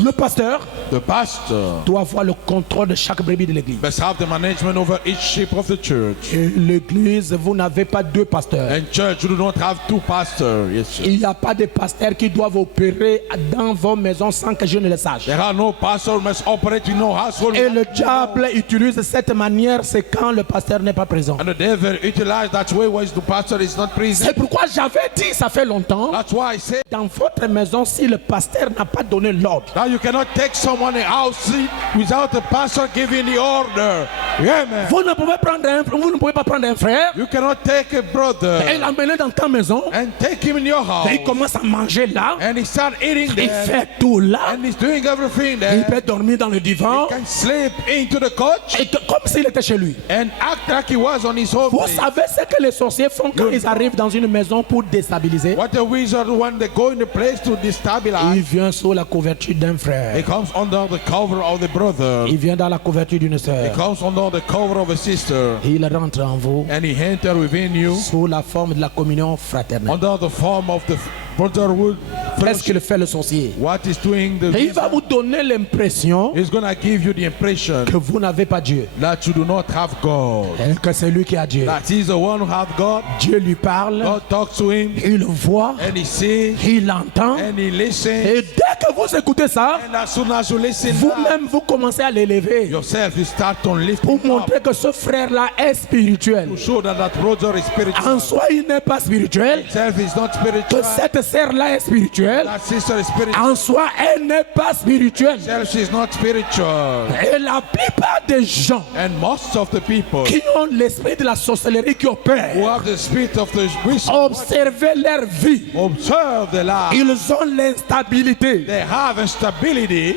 Le pasteur The pastor doit avoir le contrôle de chaque brebis de l'église. must have the management over each sheep of the church. Et l'église, vous n'avez pas deux pasteurs. And church, you do not have two pastors. Yes, sir. Il n'y a pas de pasteurs qui doivent opérer dans vos maisons sans que je ne le sache. There are no pastors who must operate in no household. Et le diable utilise cette manière, c'est quand le pasteur n'est pas présent. And the devil utilized that way when the pastor is not present. C'est pourquoi j'avais dit, ça fait longtemps, That's why I say dans votre maison, si le pasteur n'a pas donné l'ordre, now you cannot take someone in house without the pastor giving the order. Yeah, man. vous ne pouvez pas prendre un frère You cannot take a brother et l'amener dans ta maison. and take him in your house. Et il commence à manger là, And he start eating il there. fait tout là, And he's doing everything il there. peut dormir dans le divan, Can sleep into the couch et comme s'il était chez lui. and act like he was on his own Vous place. savez ce que les sorciers font quand ils arrivent dans une maison pour déstabiliser? What the wizard when they go in the place to Il destabilize, vient sous la couverture d'un frère. he comes under the cover of the brother. Il vient dans la couverture d'une He sœur. comes under the cover of a sister. Il rentre en vous And he enter within you sous la forme de la communion fraternelle. under the form of the brotherhood. Qu'est-ce qu'il fait le sorcier? What is doing the Et il va vous donner l'impression He's gonna give you the impression que vous n'avez pas Dieu. that you do not have God. Et que c'est lui qui a Dieu. That he's the one who have God. Dieu lui parle, God talks to him il voit, and he sees il entend. and he listens. Et dès que vous écoutez ça, And as soon as you listen, vous-même vous commencez à l'élever yourself you start to lift pour him up montrer que ce frère-là est spirituel. to show that brother is spiritual. En soi, il n'est pas spirituel. Himself is not Que spiritual. cette sœur-là est spirituelle. That sister is spiritual. En soi, elle n'est pas spirituelle. Himself is not spiritual. Et la plupart des gens And most of the people qui ont l'esprit de la sorcellerie qui who opère, have the spirit of the wisdom observez leur vie. observe the life. Ils ont l'instabilité. They have instability.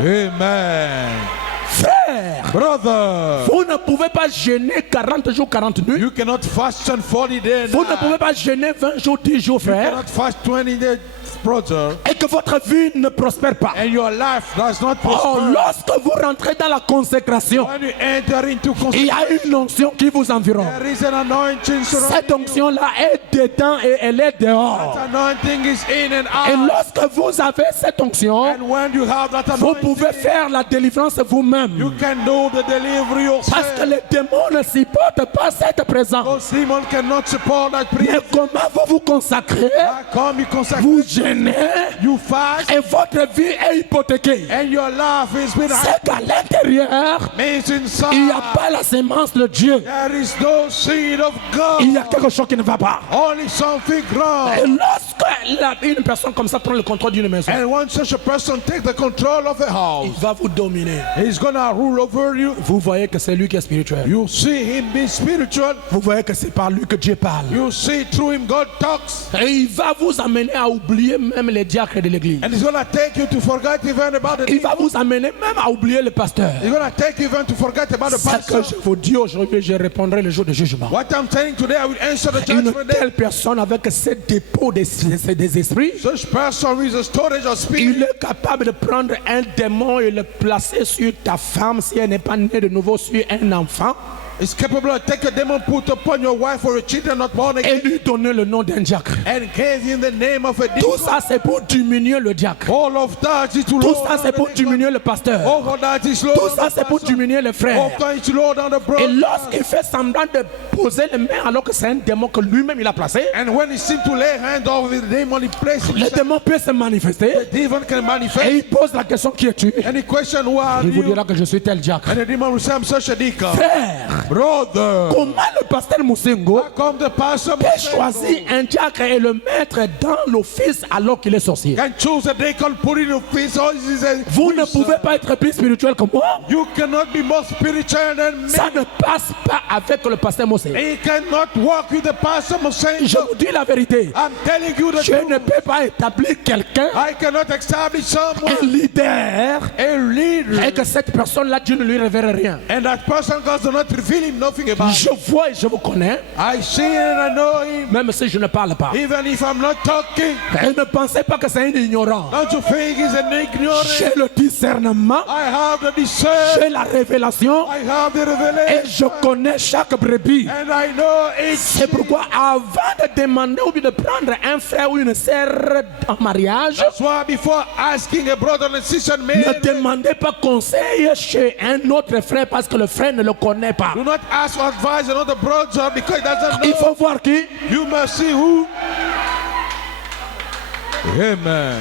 Amen. Frère, Brother, vous ne pouvez pas jeûner 40 jours, 40 nuits. you cannot fast 40 days. Vous ne pouvez pas jeûner 20 jours, 10 jours, You frère. cannot fast 20 days, brother. Et que votre vie ne prospère pas. And your life does not Oh, prosper. lorsque vous rentrez dans la consécration, When you enter into il y a une onction qui vous environne. there is an anointing surrounding Cette onction-là est dedans et elle est dehors. you. Anointing is in and Et out. lorsque vous avez cette onction, And when you have that vous anointing, pouvez faire la délivrance vous-même. you can do the delivery Parce que yourself. les démons ne supportent pas cette présence. Those demons cannot support that Mais prayer. comment vous vous consacrez, Come, you consecrate, vous jeûnez you fast, et votre vie est hypothéquée. and your life is been C'est qu'à l'intérieur, means inside. il n'y a pas la sémence de Dieu. There is no seed of God. Il y a quelque chose qui ne va pas. Only something wrong. Et lorsque une personne comme ça prend le contrôle d'une maison, And once such a person take the control of the il house, va vous dominer. he's gonna rule over you. Vous voyez que c'est lui qui est spirituel. You see him be spiritual. Vous voyez que c'est par lui que Dieu parle. You see through him God talks. Et il va vous amener à oublier même les diacres de l'église. And he's gonna take you to forget even about the Il va vous amener même à oublier le pasteur. He's gonna take you even to forget about the Ce que pastor. je vous dis aujourd'hui, je répondrai le jour du jugement. What I'm saying today, I will answer the Une judgment day. telle personne avec ce dépôt de c'est des esprits. Such person who is a storage of spirit. Il est capable de prendre un démon et le placer sur ta femme si elle n'est pas née de nouveau sur un enfant. Is capable of take a demon, put upon your wife or a children not born Et again, lui donner le nom d'un diacre. and gave him the name of a Tout demon. ça c'est pour diminuer le diacre. All of that is to Tout Lord ça c'est pour diminuer le pasteur. All of that is Lord. Tout ça c'est pour diminuer le All frère. of that is Lord on the Et brother. lorsqu'il fait semblant de poser les mains alors que c'est un démon que lui-même il a placé, And when he seemed to lay hand over the demon, he placed le himself. démon peut se manifester The demon can et manifest. il pose la question qui es-tu? And he question, who are Il vous you? dira que je suis tel diacre. And the demon will say, I'm such a deacon. Frère, Brother. comment le pasteur Moussengo Come the pastor peut choisir un diacre et le mettre dans l'office alors qu'il est sorcier? can choose a deacon, put in office. Oh, this is a Vous ne wizard. pouvez pas être plus spirituel que moi. You cannot be more spiritual than me. Ça ne passe pas avec le pasteur Moussengo. He cannot walk with the pastor Je Mosengo. vous dis la vérité. I'm telling you the Je truth. ne peux pas établir quelqu'un, I cannot establish someone, un leader, a leader, et que cette personne-là, Dieu ne lui révèle rien. and that person God does not reveal him nothing about. Je vois et je vous connais, I see and I know him, même si je ne parle pas. even if I'm not talking. Et ne pensez pas que c'est un ignorant. Don't you think he's an ignorant? J'ai le discernement, I have the discernment. j'ai la révélation I have the et revelation. je connais chaque brebis. And I know it. C'est pourquoi avant de demander ou bien de prendre un frère ou une sœur en mariage, That's why before asking a brother and sister ne marriage, demandez pas conseil chez un autre frère parce que le frère ne le connaît pas. do not ask for advice another brother because he doesn't Il know. faut voir qui? You must see who. Amen.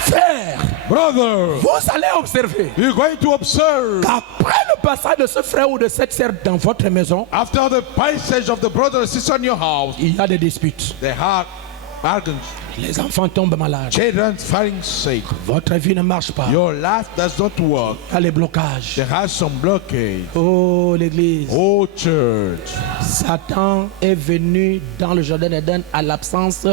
Frère, Brother, vous allez observer you're going to observe qu'après le passage de ce frère ou de cette sœur dans votre maison, after the passage of the brother and sister in your house, il y a des disputes. they have bargains, Les enfants tombent malades. children falling sick. Votre vie ne marche pas. Your life does not work. Il y a les blocages. There has some blockage. Oh, l'église. Oh, church. Satan est venu dans le jardin d'Éden à l'absence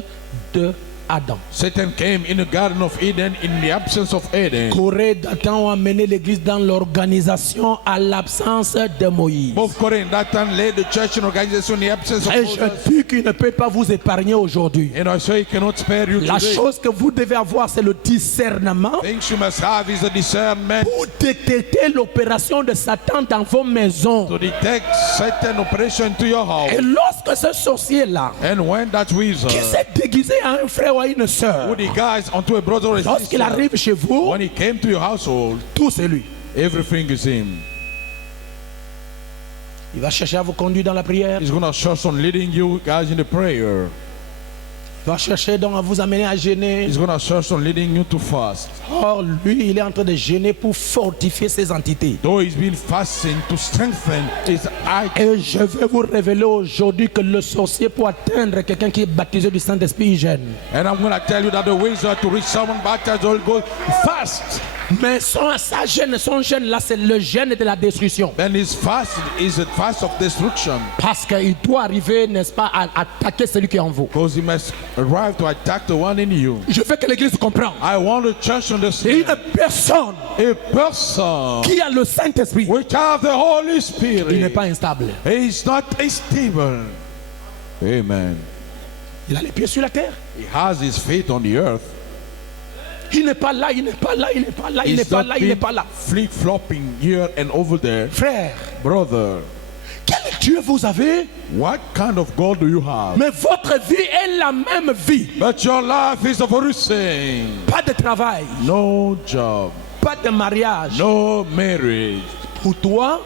de Adam. Satan came in the Garden of Eden in the absence of Eden. Corée, Dathan ont amené l'église dans l'organisation à l'absence de Moïse. Both Corey and Dathan led the church in organization in the absence of Et Moses. je dis qu'il ne peut pas vous épargner aujourd'hui. And I say he cannot spare you La today. chose que vous devez avoir, c'est le discernement Things you must have is a discernment pour détecter l'opération de Satan dans vos maisons. to detect Satan operation into your house. Et lorsque ce sorcier-là, And when that wizard qui s'est déguisé en un frère ou à une sœur, who the guys onto a brother or a lorsqu'il sister, arrive chez vous, when he came to your household, tout c'est lui. everything is him. Il va chercher à vous conduire dans la prière. He's going to show on leading you guys in the prayer. Il va chercher donc à vous amener à gêner. He's going to show on leading you to fast. Or, lui, il est en train de gêner pour fortifier ses entités. Though he's been fasting to strengthen his eye. Et je vais vous révéler aujourd'hui que le sorcier, pour atteindre quelqu'un qui est baptisé du Saint-Esprit, il gêne. And I'm going to tell you that the wizard to reach someone baptized will go fast. Mais son gêne là, c'est le gêne de la destruction. Then his fast is a fast of destruction. Parce qu'il doit arriver, n'est-ce pas, à attaquer celui qui est en vous. Because he must arrive to attack the one in you. Je veux que l'église comprenne. I want the church to Et understand. une personne A person qui a le Saint-Esprit, which have the Holy il n'est Spirit pas instable. is not stable. Amen. Il a les pieds sur la terre. He has his feet on the earth. Il n'est pas là, il n'est pas là, il n'est pas là, il n'est He's pas not là, il n'est pas là. flip-flopping here and over there. Frère, Brother, quel Dieu vous avez? what kind of God do you have? Mais votre vie est la même vie. But your life is the very same. Pas de travail, No job, pas de mariage. no marriage, Pour toi,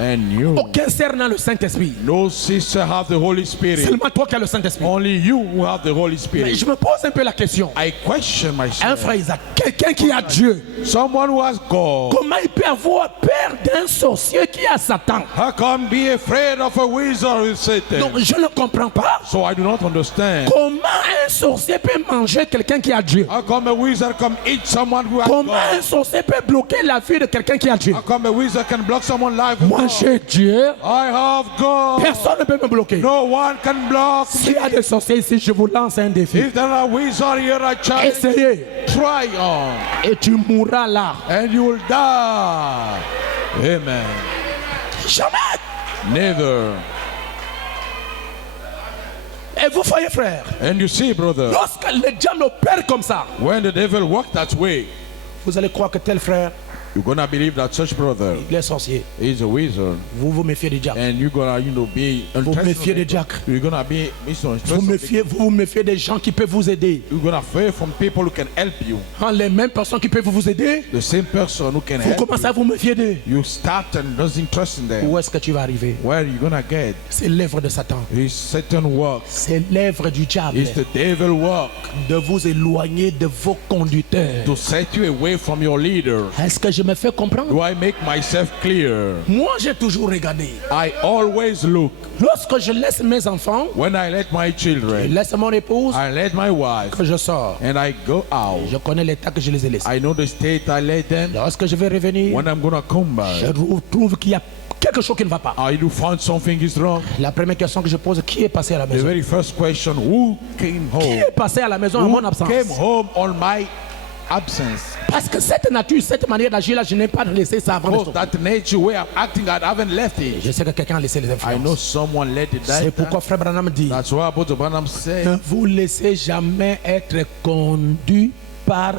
and you. aucun cernant le Saint-Esprit. No sister have the Holy Spirit. Seulement toi qui as le Saint-Esprit. Only you who have the Holy Mais Spirit. je me pose un peu la question. I question Un myself. frère Isaac, quelqu'un qui a Dieu, Someone who has God. comment il peut avoir peur d'un sorcier qui a Satan? How come be afraid of a wizard with Satan? Donc je ne comprends pas. So I do not understand. Comment un sorcier peut manger quelqu'un qui a Dieu? How come a wizard come eat someone who has Comment un God? sorcier peut bloquer la vie de quelqu'un qui a Dieu? How come a wizard can block someone's life with Moi God? j'ai Dieu, I have God. personne ne peut me bloquer. No one can block me. S'il y a des sorciers ici, je vous lance un défi. If there are wizards here, I challenge. Essayez Try on, et tu mourras là. and you will die. Amen. Jamais. Never. Et vous voyez, frère, And you see, brother, lorsque le diable opère comme ça, when the devil works that way, vous allez croire que tel frère, you're gonna believe that such brother il est sorcier. is a wizard, Vous vous méfiez du diable. and you're gonna, be Vous méfiez interested. des diacres. You're gonna be Vous vous méfiez des gens qui peuvent vous aider. You're gonna fear from people who can help you. Quand les mêmes personnes qui peuvent vous aider, The same person who can vous help commencez à you. vous méfier d'eux. You start and doesn't trust in them. Où est-ce que tu vas arriver? Where are you gonna get? C'est l'œuvre de Satan. Is Satan work? C'est l'œuvre du diable Is the devil work de vous éloigner de vos conducteurs. to set you away from your leader? Est-ce que je me fais comprendre? Do I make myself clear? Moi, j'ai toujours regardé. I always look. Lorsque je laisse mes enfants, When I let my je children, laisse mon épouse, I let my wife, que je sors. and I go out. Je connais l'état que je les ai laissés. I know the state I let them. Lorsque je vais revenir, When I'm gonna come je back, trouve qu'il y a quelque chose qui ne va pas. I do find something is wrong. La première question que je pose, qui est passé à la The maison? very first question: Who came Qui home? est passé à la maison en Who mon absence? came home on my absence? Parce que cette nature, cette manière d'agir là, je n'ai pas laissé ça avant de Because sortir. that nature way of acting, I haven't left it. Je sais que quelqu'un a laissé les I know influences. someone let it C'est die. pourquoi Frère Branham dit, That's why Apostle Branham said, ne vous laissez jamais être conduit par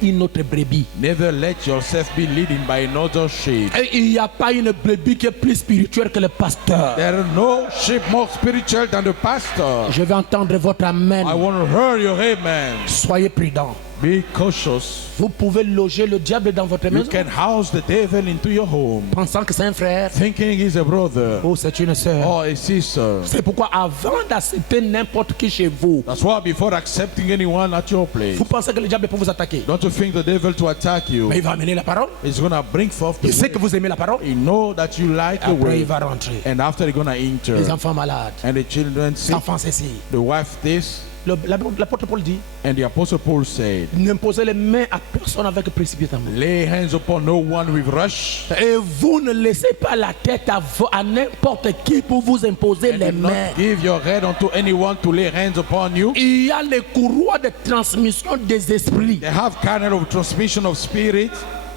une autre brebis. never let yourself be leading by another sheep. Et il n'y a pas une brebis qui est plus spirituelle que le pasteur. There are no sheep more spiritual than the pastor. Je vais entendre votre amen. I want to hear your amen. Soyez prudents. Be cautious. Vous pouvez loger le diable dans votre You maison, can house the devil into your home, pensant que c'est un frère thinking he's a brother ou c'est une sœur. or a sister. C'est pourquoi avant d'accepter n'importe qui chez vous, That's why before accepting anyone at your place, vous pensez que le diable peut vous attaquer. don't you think the devil to attack you Mais il va amener la parole. is going to bring forth the Il sait word. que vous aimez la parole. He know that you like the Après, il word. va rentrer. And after they're going to enter. Les enfants malades, And the children les sick, enfants ceci. the wife this. L'apôtre Paul dit, And the apostle Paul said, n'imposez les mains à personne avec précipitamment. lay hands upon no one with rush. Et vous ne laissez pas la tête à n'importe qui pour vous imposer And les do not mains. give your head unto anyone to lay hands upon you. Il y a les courroies de transmission des esprits They have kind of transmission of spirit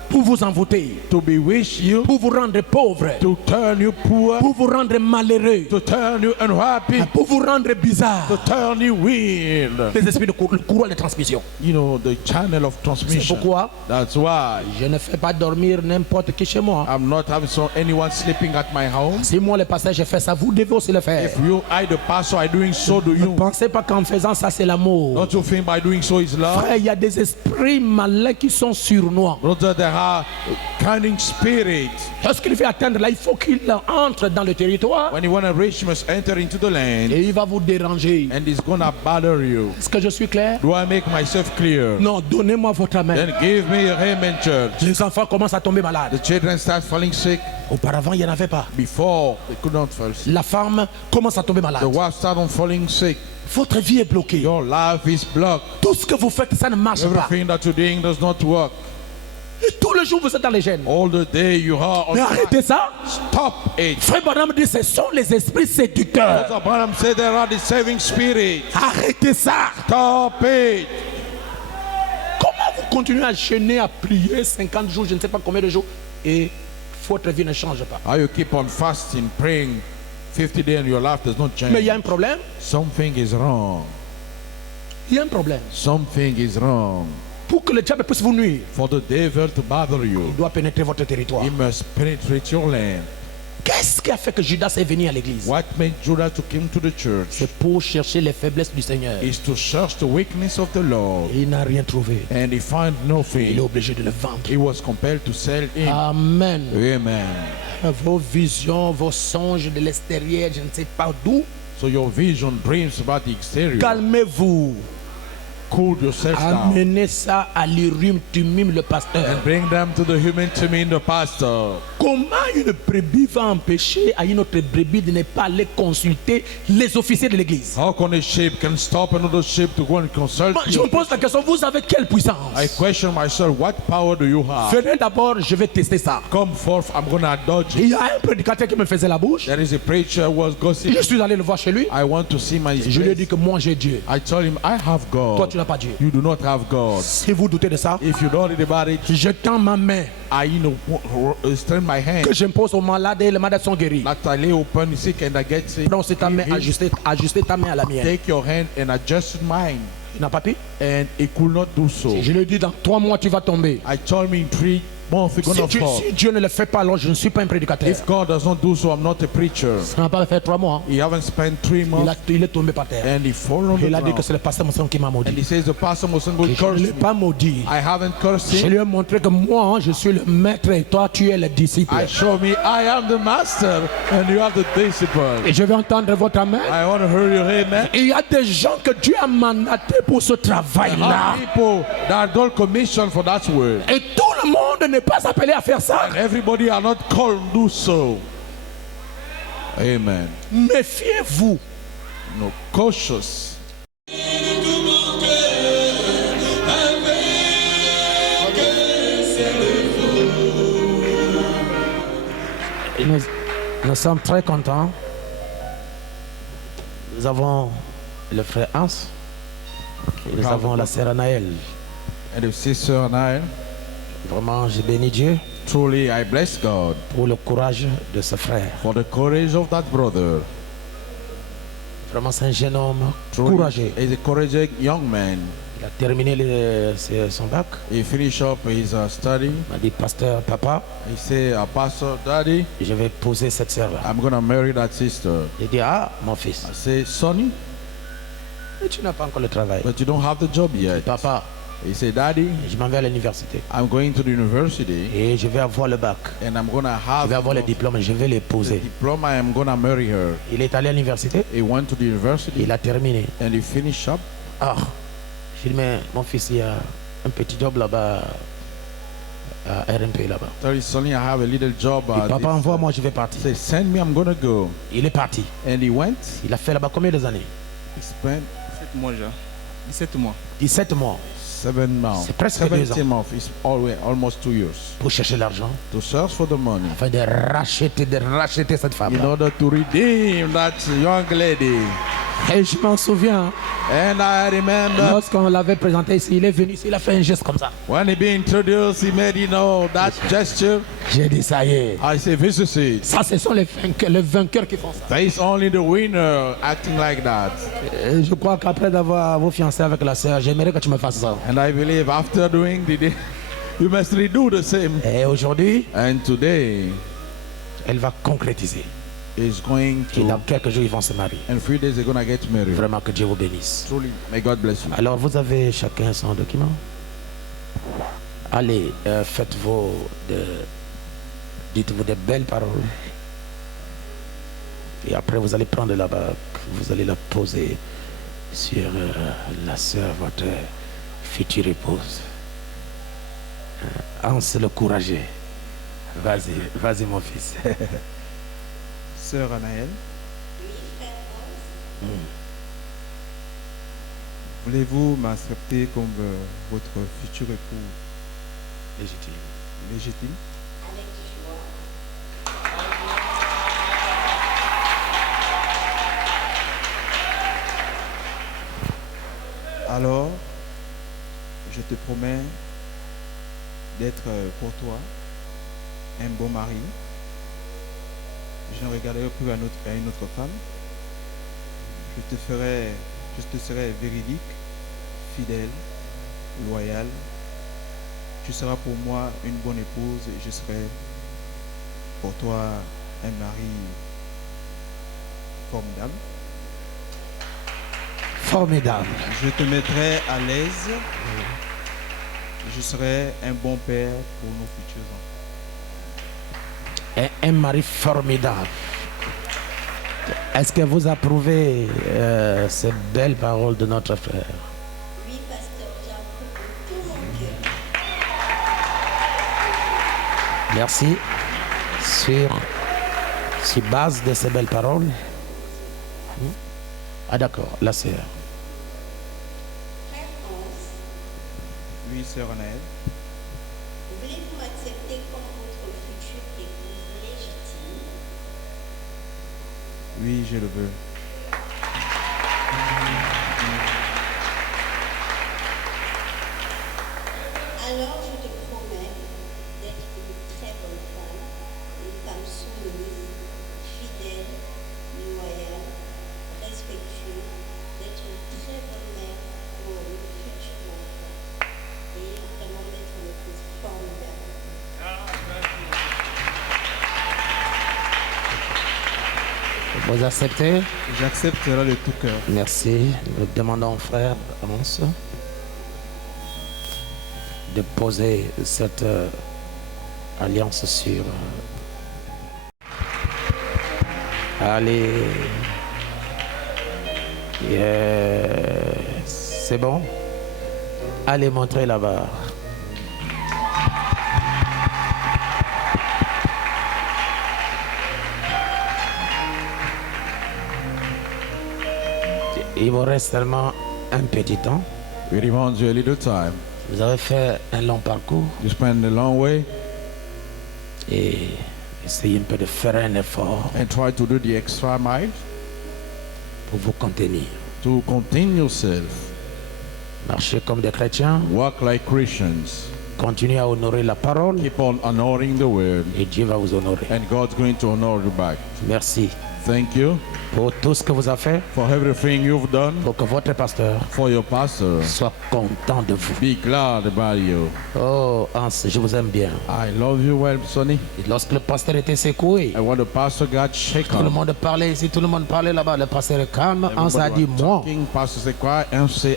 pour vous envoûter, to bewitch you, pour vous rendre pauvre, to turn you poor, pour vous rendre malheureux, to turn you unhappy, pour vous rendre bizarre. to turn you weird. Les esprits de le courroie de transmission. You know, the channel of C'est transmission. pourquoi That's why je ne fais pas dormir n'importe qui chez moi. I'm not having anyone sleeping at my home. Si moi le pasteur j'ai fait ça, vous devez aussi le faire. If you, I, the pastor, are doing so, do Ne you? pensez pas qu'en faisant ça c'est l'amour. Don't you think by doing so is love? Frère, il y a des esprits malins qui sont surnois. Brother, there are cunning spirits. Lorsqu'il veut atteindre là, il faut qu'il entre dans le territoire When you want to reach, you must enter into the land, et il va vous déranger. and it's gonna bother you. Est-ce que je suis clair? Do I make myself clear? Non, donnez-moi votre main. Then give me your amen, church. Les enfants commencent à tomber malades. The children start falling sick. Auparavant, il n'y en avait pas. Before, they could not fall sick. La femme commence à tomber malade. The wife started falling sick. Votre vie est bloquée. Your life is blocked. Tout ce que vous faites, ça ne marche pas. Everything that you're doing does not work. Et tout le jour, vous êtes dans les gènes. All the day you are on Mais arrêtez ça. Stop it. Frère Branham dit, ce sont les esprits séducteurs. Pastor Branham said there are deceiving spirits. Arrêtez ça. Stop it. Comment vous continuez à jeûner, à prier 50 jours, je ne sais pas combien de jours, et votre vie ne change pas? How you keep on fasting, praying 50 days and your life does not Mais il y a change. un problème. Something is wrong. Il y a un problème. Something is wrong. Pour que le diable puisse vous nuire, For the devil to bother you, il doit pénétrer votre territoire. he must penetrate your land. Qu'est-ce qui a fait que Judas est venu à l'église? What made Judah to come to the church C'est pour chercher les faiblesses du Seigneur. is to search the weakness of the Lord. Et il n'a rien trouvé. And he found Il est nothing. obligé de le vendre. He was compelled to sell him. Amen. Amen. Vos visions, vos songes de l'extérieur, je ne sais pas d'où. So your vision, dreams about the exterior, Calmez-vous. cool yourself down. Amenez ça à l'Urim Tumim, le pasteur. And bring them to the human to me, the pastor. Comment une brebis va empêcher à une autre brebis de ne pas aller consulter les officiers de l'église? How can a sheep can stop another sheep to go and consult Moi, je you? me pose la question, vous avez quelle puissance? I question myself, what power do you have? Venez d'abord, je vais tester ça. Come forth, I'm gonna dodge Il it. y a un prédicateur qui me faisait la bouche. There is a preacher who was Je gossiping. suis allé le voir chez lui. I want to see my Je lui ai dit place. que moi j'ai Dieu. I told him, I have Toi, God. tu n'as n'avez pas Dieu. you do not have God. Si vous doutez de ça, If you don't read about it, je tends ma main I strengthen my hand que j'impose aux malades et les malades sont guéris. that I lay upon the sick and I get sick. Prends ta main, ajuster ta main à la mienne. Take your hand and adjust mine. Il n'a pas pu. And it could not do so. Je lui ai dit dans 3 mois tu vas tomber. I told me in 3 months you're gonna fall. Si Dieu ne le fait pas, alors je ne suis pas un prédicateur. If God does not do so, I'm not a preacher. Ça n'a pas fait 3 mois. He haven't spent 3 months Il est tombé par terre. and he fallen on the Il a dit que ground. c'est le pasteur Mousson qui m'a And maudit. he says the pastor mustn't go Je curse ne l'ai me. pas maudit. I haven't cursed Je him. lui ai montré que moi, je suis le maître et toi, tu es le disciple. I show me I am the master and you are the disciple. Et je vais entendre votre amen. I want to hear your amen. Il y a des gens que Dieu a mandatés pour ce travail-là. People that don't commission for that word. Et tout le monde n'est pas appelé à faire ça. Everybody are not called to do so. Amen. Méfiez-vous. No, cautious. Nous sommes très contents. Nous avons le frère Hans et nous avons la sœur Anaël. And the sister and I, Vraiment, j'ai béni Dieu truly I bless God pour le courage de ce frère. for the courage of that brother. Vraiment, c'est un jeune homme Truly, courageux. he's a courageous young man. Il a terminé son bac. He finished up his study. Il m'a dit, pasteur, papa, He said, Pastor, Daddy, je vais poser cette sœur-là. I'm going to marry that sister. J'ai dit, ah, mon fils, I say, Sonny, mais tu n'as pas encore le travail. but you don't have the job yet. Papa, He said, Daddy, je m'en vais à l'université I'm going to the university et je vais avoir le bac. and I'm going to Je have vais avoir le diplôme et je vais the l'épouser. diploma. I'm going to marry her. Il est allé à l'université, He went to the university il a terminé. and he finished up. Ah, j'ai dit, mais mon fils, il y a un petit job là-bas, à RMP là-bas. Tell his Sonny, I have a little job. Papa, envoie-moi, je vais partir. Say, send me, I'm going to go. Il est parti. And he went. Il a fait là-bas combien d'années? He spent 17 mois déjà. 17 mois. 17 mois 7 months. C'est presque 2 17 ans. months. It's almost 2 years. pour chercher l'argent, To search for the money. afin de racheter cette femme. In order to redeem that young lady. Et je m'en souviens, And I remember lorsqu'on l'avait présenté ici, il est venu ici, il a fait un geste comme ça. when he been introduced, he made, that gesture. J'ai dit, ça y est. I say, this is it. Ça, ce sont les vainqueurs qui font ça. There is only the winner acting like that. Et je crois qu'après d'avoir vous fiancé avec la sœur, j'aimerais que tu me fasses ça. And I believe after doing you must redo the same. Et aujourd'hui, And today elle va concrétiser. is going Et to, dans quelques jours, ils vont se marier. in 3 days they're going to get married. Vraiment que Dieu vous bénisse. Truly, may God bless you. Alors, vous avez chacun son document. Allez, dites-vous des belles paroles. Et après, vous allez prendre la bague, vous allez la poser sur la sœur, votre future épouse. Hans le courageux. Vas-y mon fils. Sœur Anaël. Voulez-vous m'accepter comme votre futur époux légitime? Alors, je te promets d'être pour toi un bon mari. Je ne regarderai plus à une autre femme. Je te serai véridique, fidèle, loyal. Tu seras pour moi une bonne épouse et je serai pour toi un mari formidable. Formidable. Je te mettrai à l'aise. Je serai un bon père pour nos futurs enfants. Et un mari formidable. Est-ce que vous approuvez ces belles paroles de notre frère? Oui, pasteur, j'approuve de tout mon cœur. Merci. Sur base de ces belles paroles. Ah d'accord, la sœur. Frère Hans, Oui, sœur Anaël. voulez-vous m'accepter comme votre future épouse légitime? Oui, je le veux. Vous acceptez? J'accepte cela de tout cœur. Merci. Nous demandons au frère Hans de poser cette alliance sur... Allez. Yes. C'est bon? Allez montrer là-bas. Il vous reste seulement un petit temps. We remind you a little time. Vous avez fait un long parcours You spend a long way et essayez un peu de faire un effort and try to do the extra mile pour vous contenir. to contain yourself. Marchez comme des chrétiens, Walk like Christians. continuez à honorer la parole Keep on honoring the word, et Dieu va vous honorer. and God's going to honor you back. Merci Thank you pour tout ce que vous avez fait, for everything you've done pour que votre pasteur for your pastor. soit content de vous. Be glad about you. Oh Hans, je vous aime bien. I love you well, Sonny. Et lorsque le pasteur était secoué, And when the pastor got tout le shaken, monde parlait ici, tout le monde parlait là-bas, le pasteur est calme. Hans a everybody dit, was moi, talking, pastor said, quiet, and say,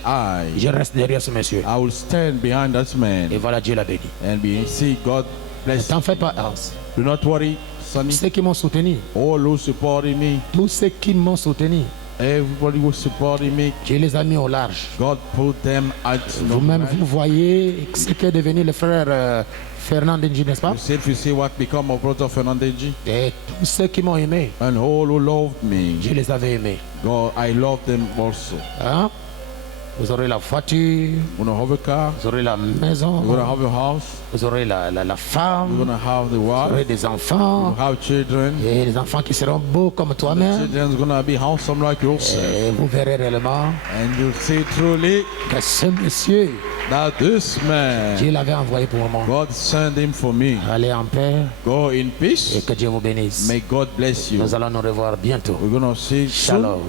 je reste derrière ce monsieur. I will stand behind that man Et voilà, Dieu l'a béni. and be see God Ne bless. t'en fais pas, Hans. Do not worry, Sonny. Ceux qui m'ont soutenu, All who supported me, tous ceux qui m'ont soutenu, everybody who supported me, Dieu les a mis au large. God put them at no Vous-même, man. vous voyez ce qu'est devenu le frère Fernand Ndji, n'est-ce pas? You see, if you see what become of brother Fernandeji, Et tous ceux qui m'ont aimé, and all who loved me, Dieu les avait aimés. God, I love them also. Hein? Vous aurez la voiture, We're gonna have a car, vous aurez la maison, we're gonna have a house, vous aurez la we're femme, gonna have the vous aurez wife, des enfants, we'll have children. et les enfants qui seront beaux comme toi-même. Children's gonna be handsome like yourself. Et vous verrez réellement And you'll see truly que ce monsieur, that this man, Dieu l'avait envoyé pour moi. God sent him for me. Allez en paix Go in et peace. que Dieu vous bénisse. May God bless you. Nous allons nous revoir bientôt. We're gonna see you soon. Shalom.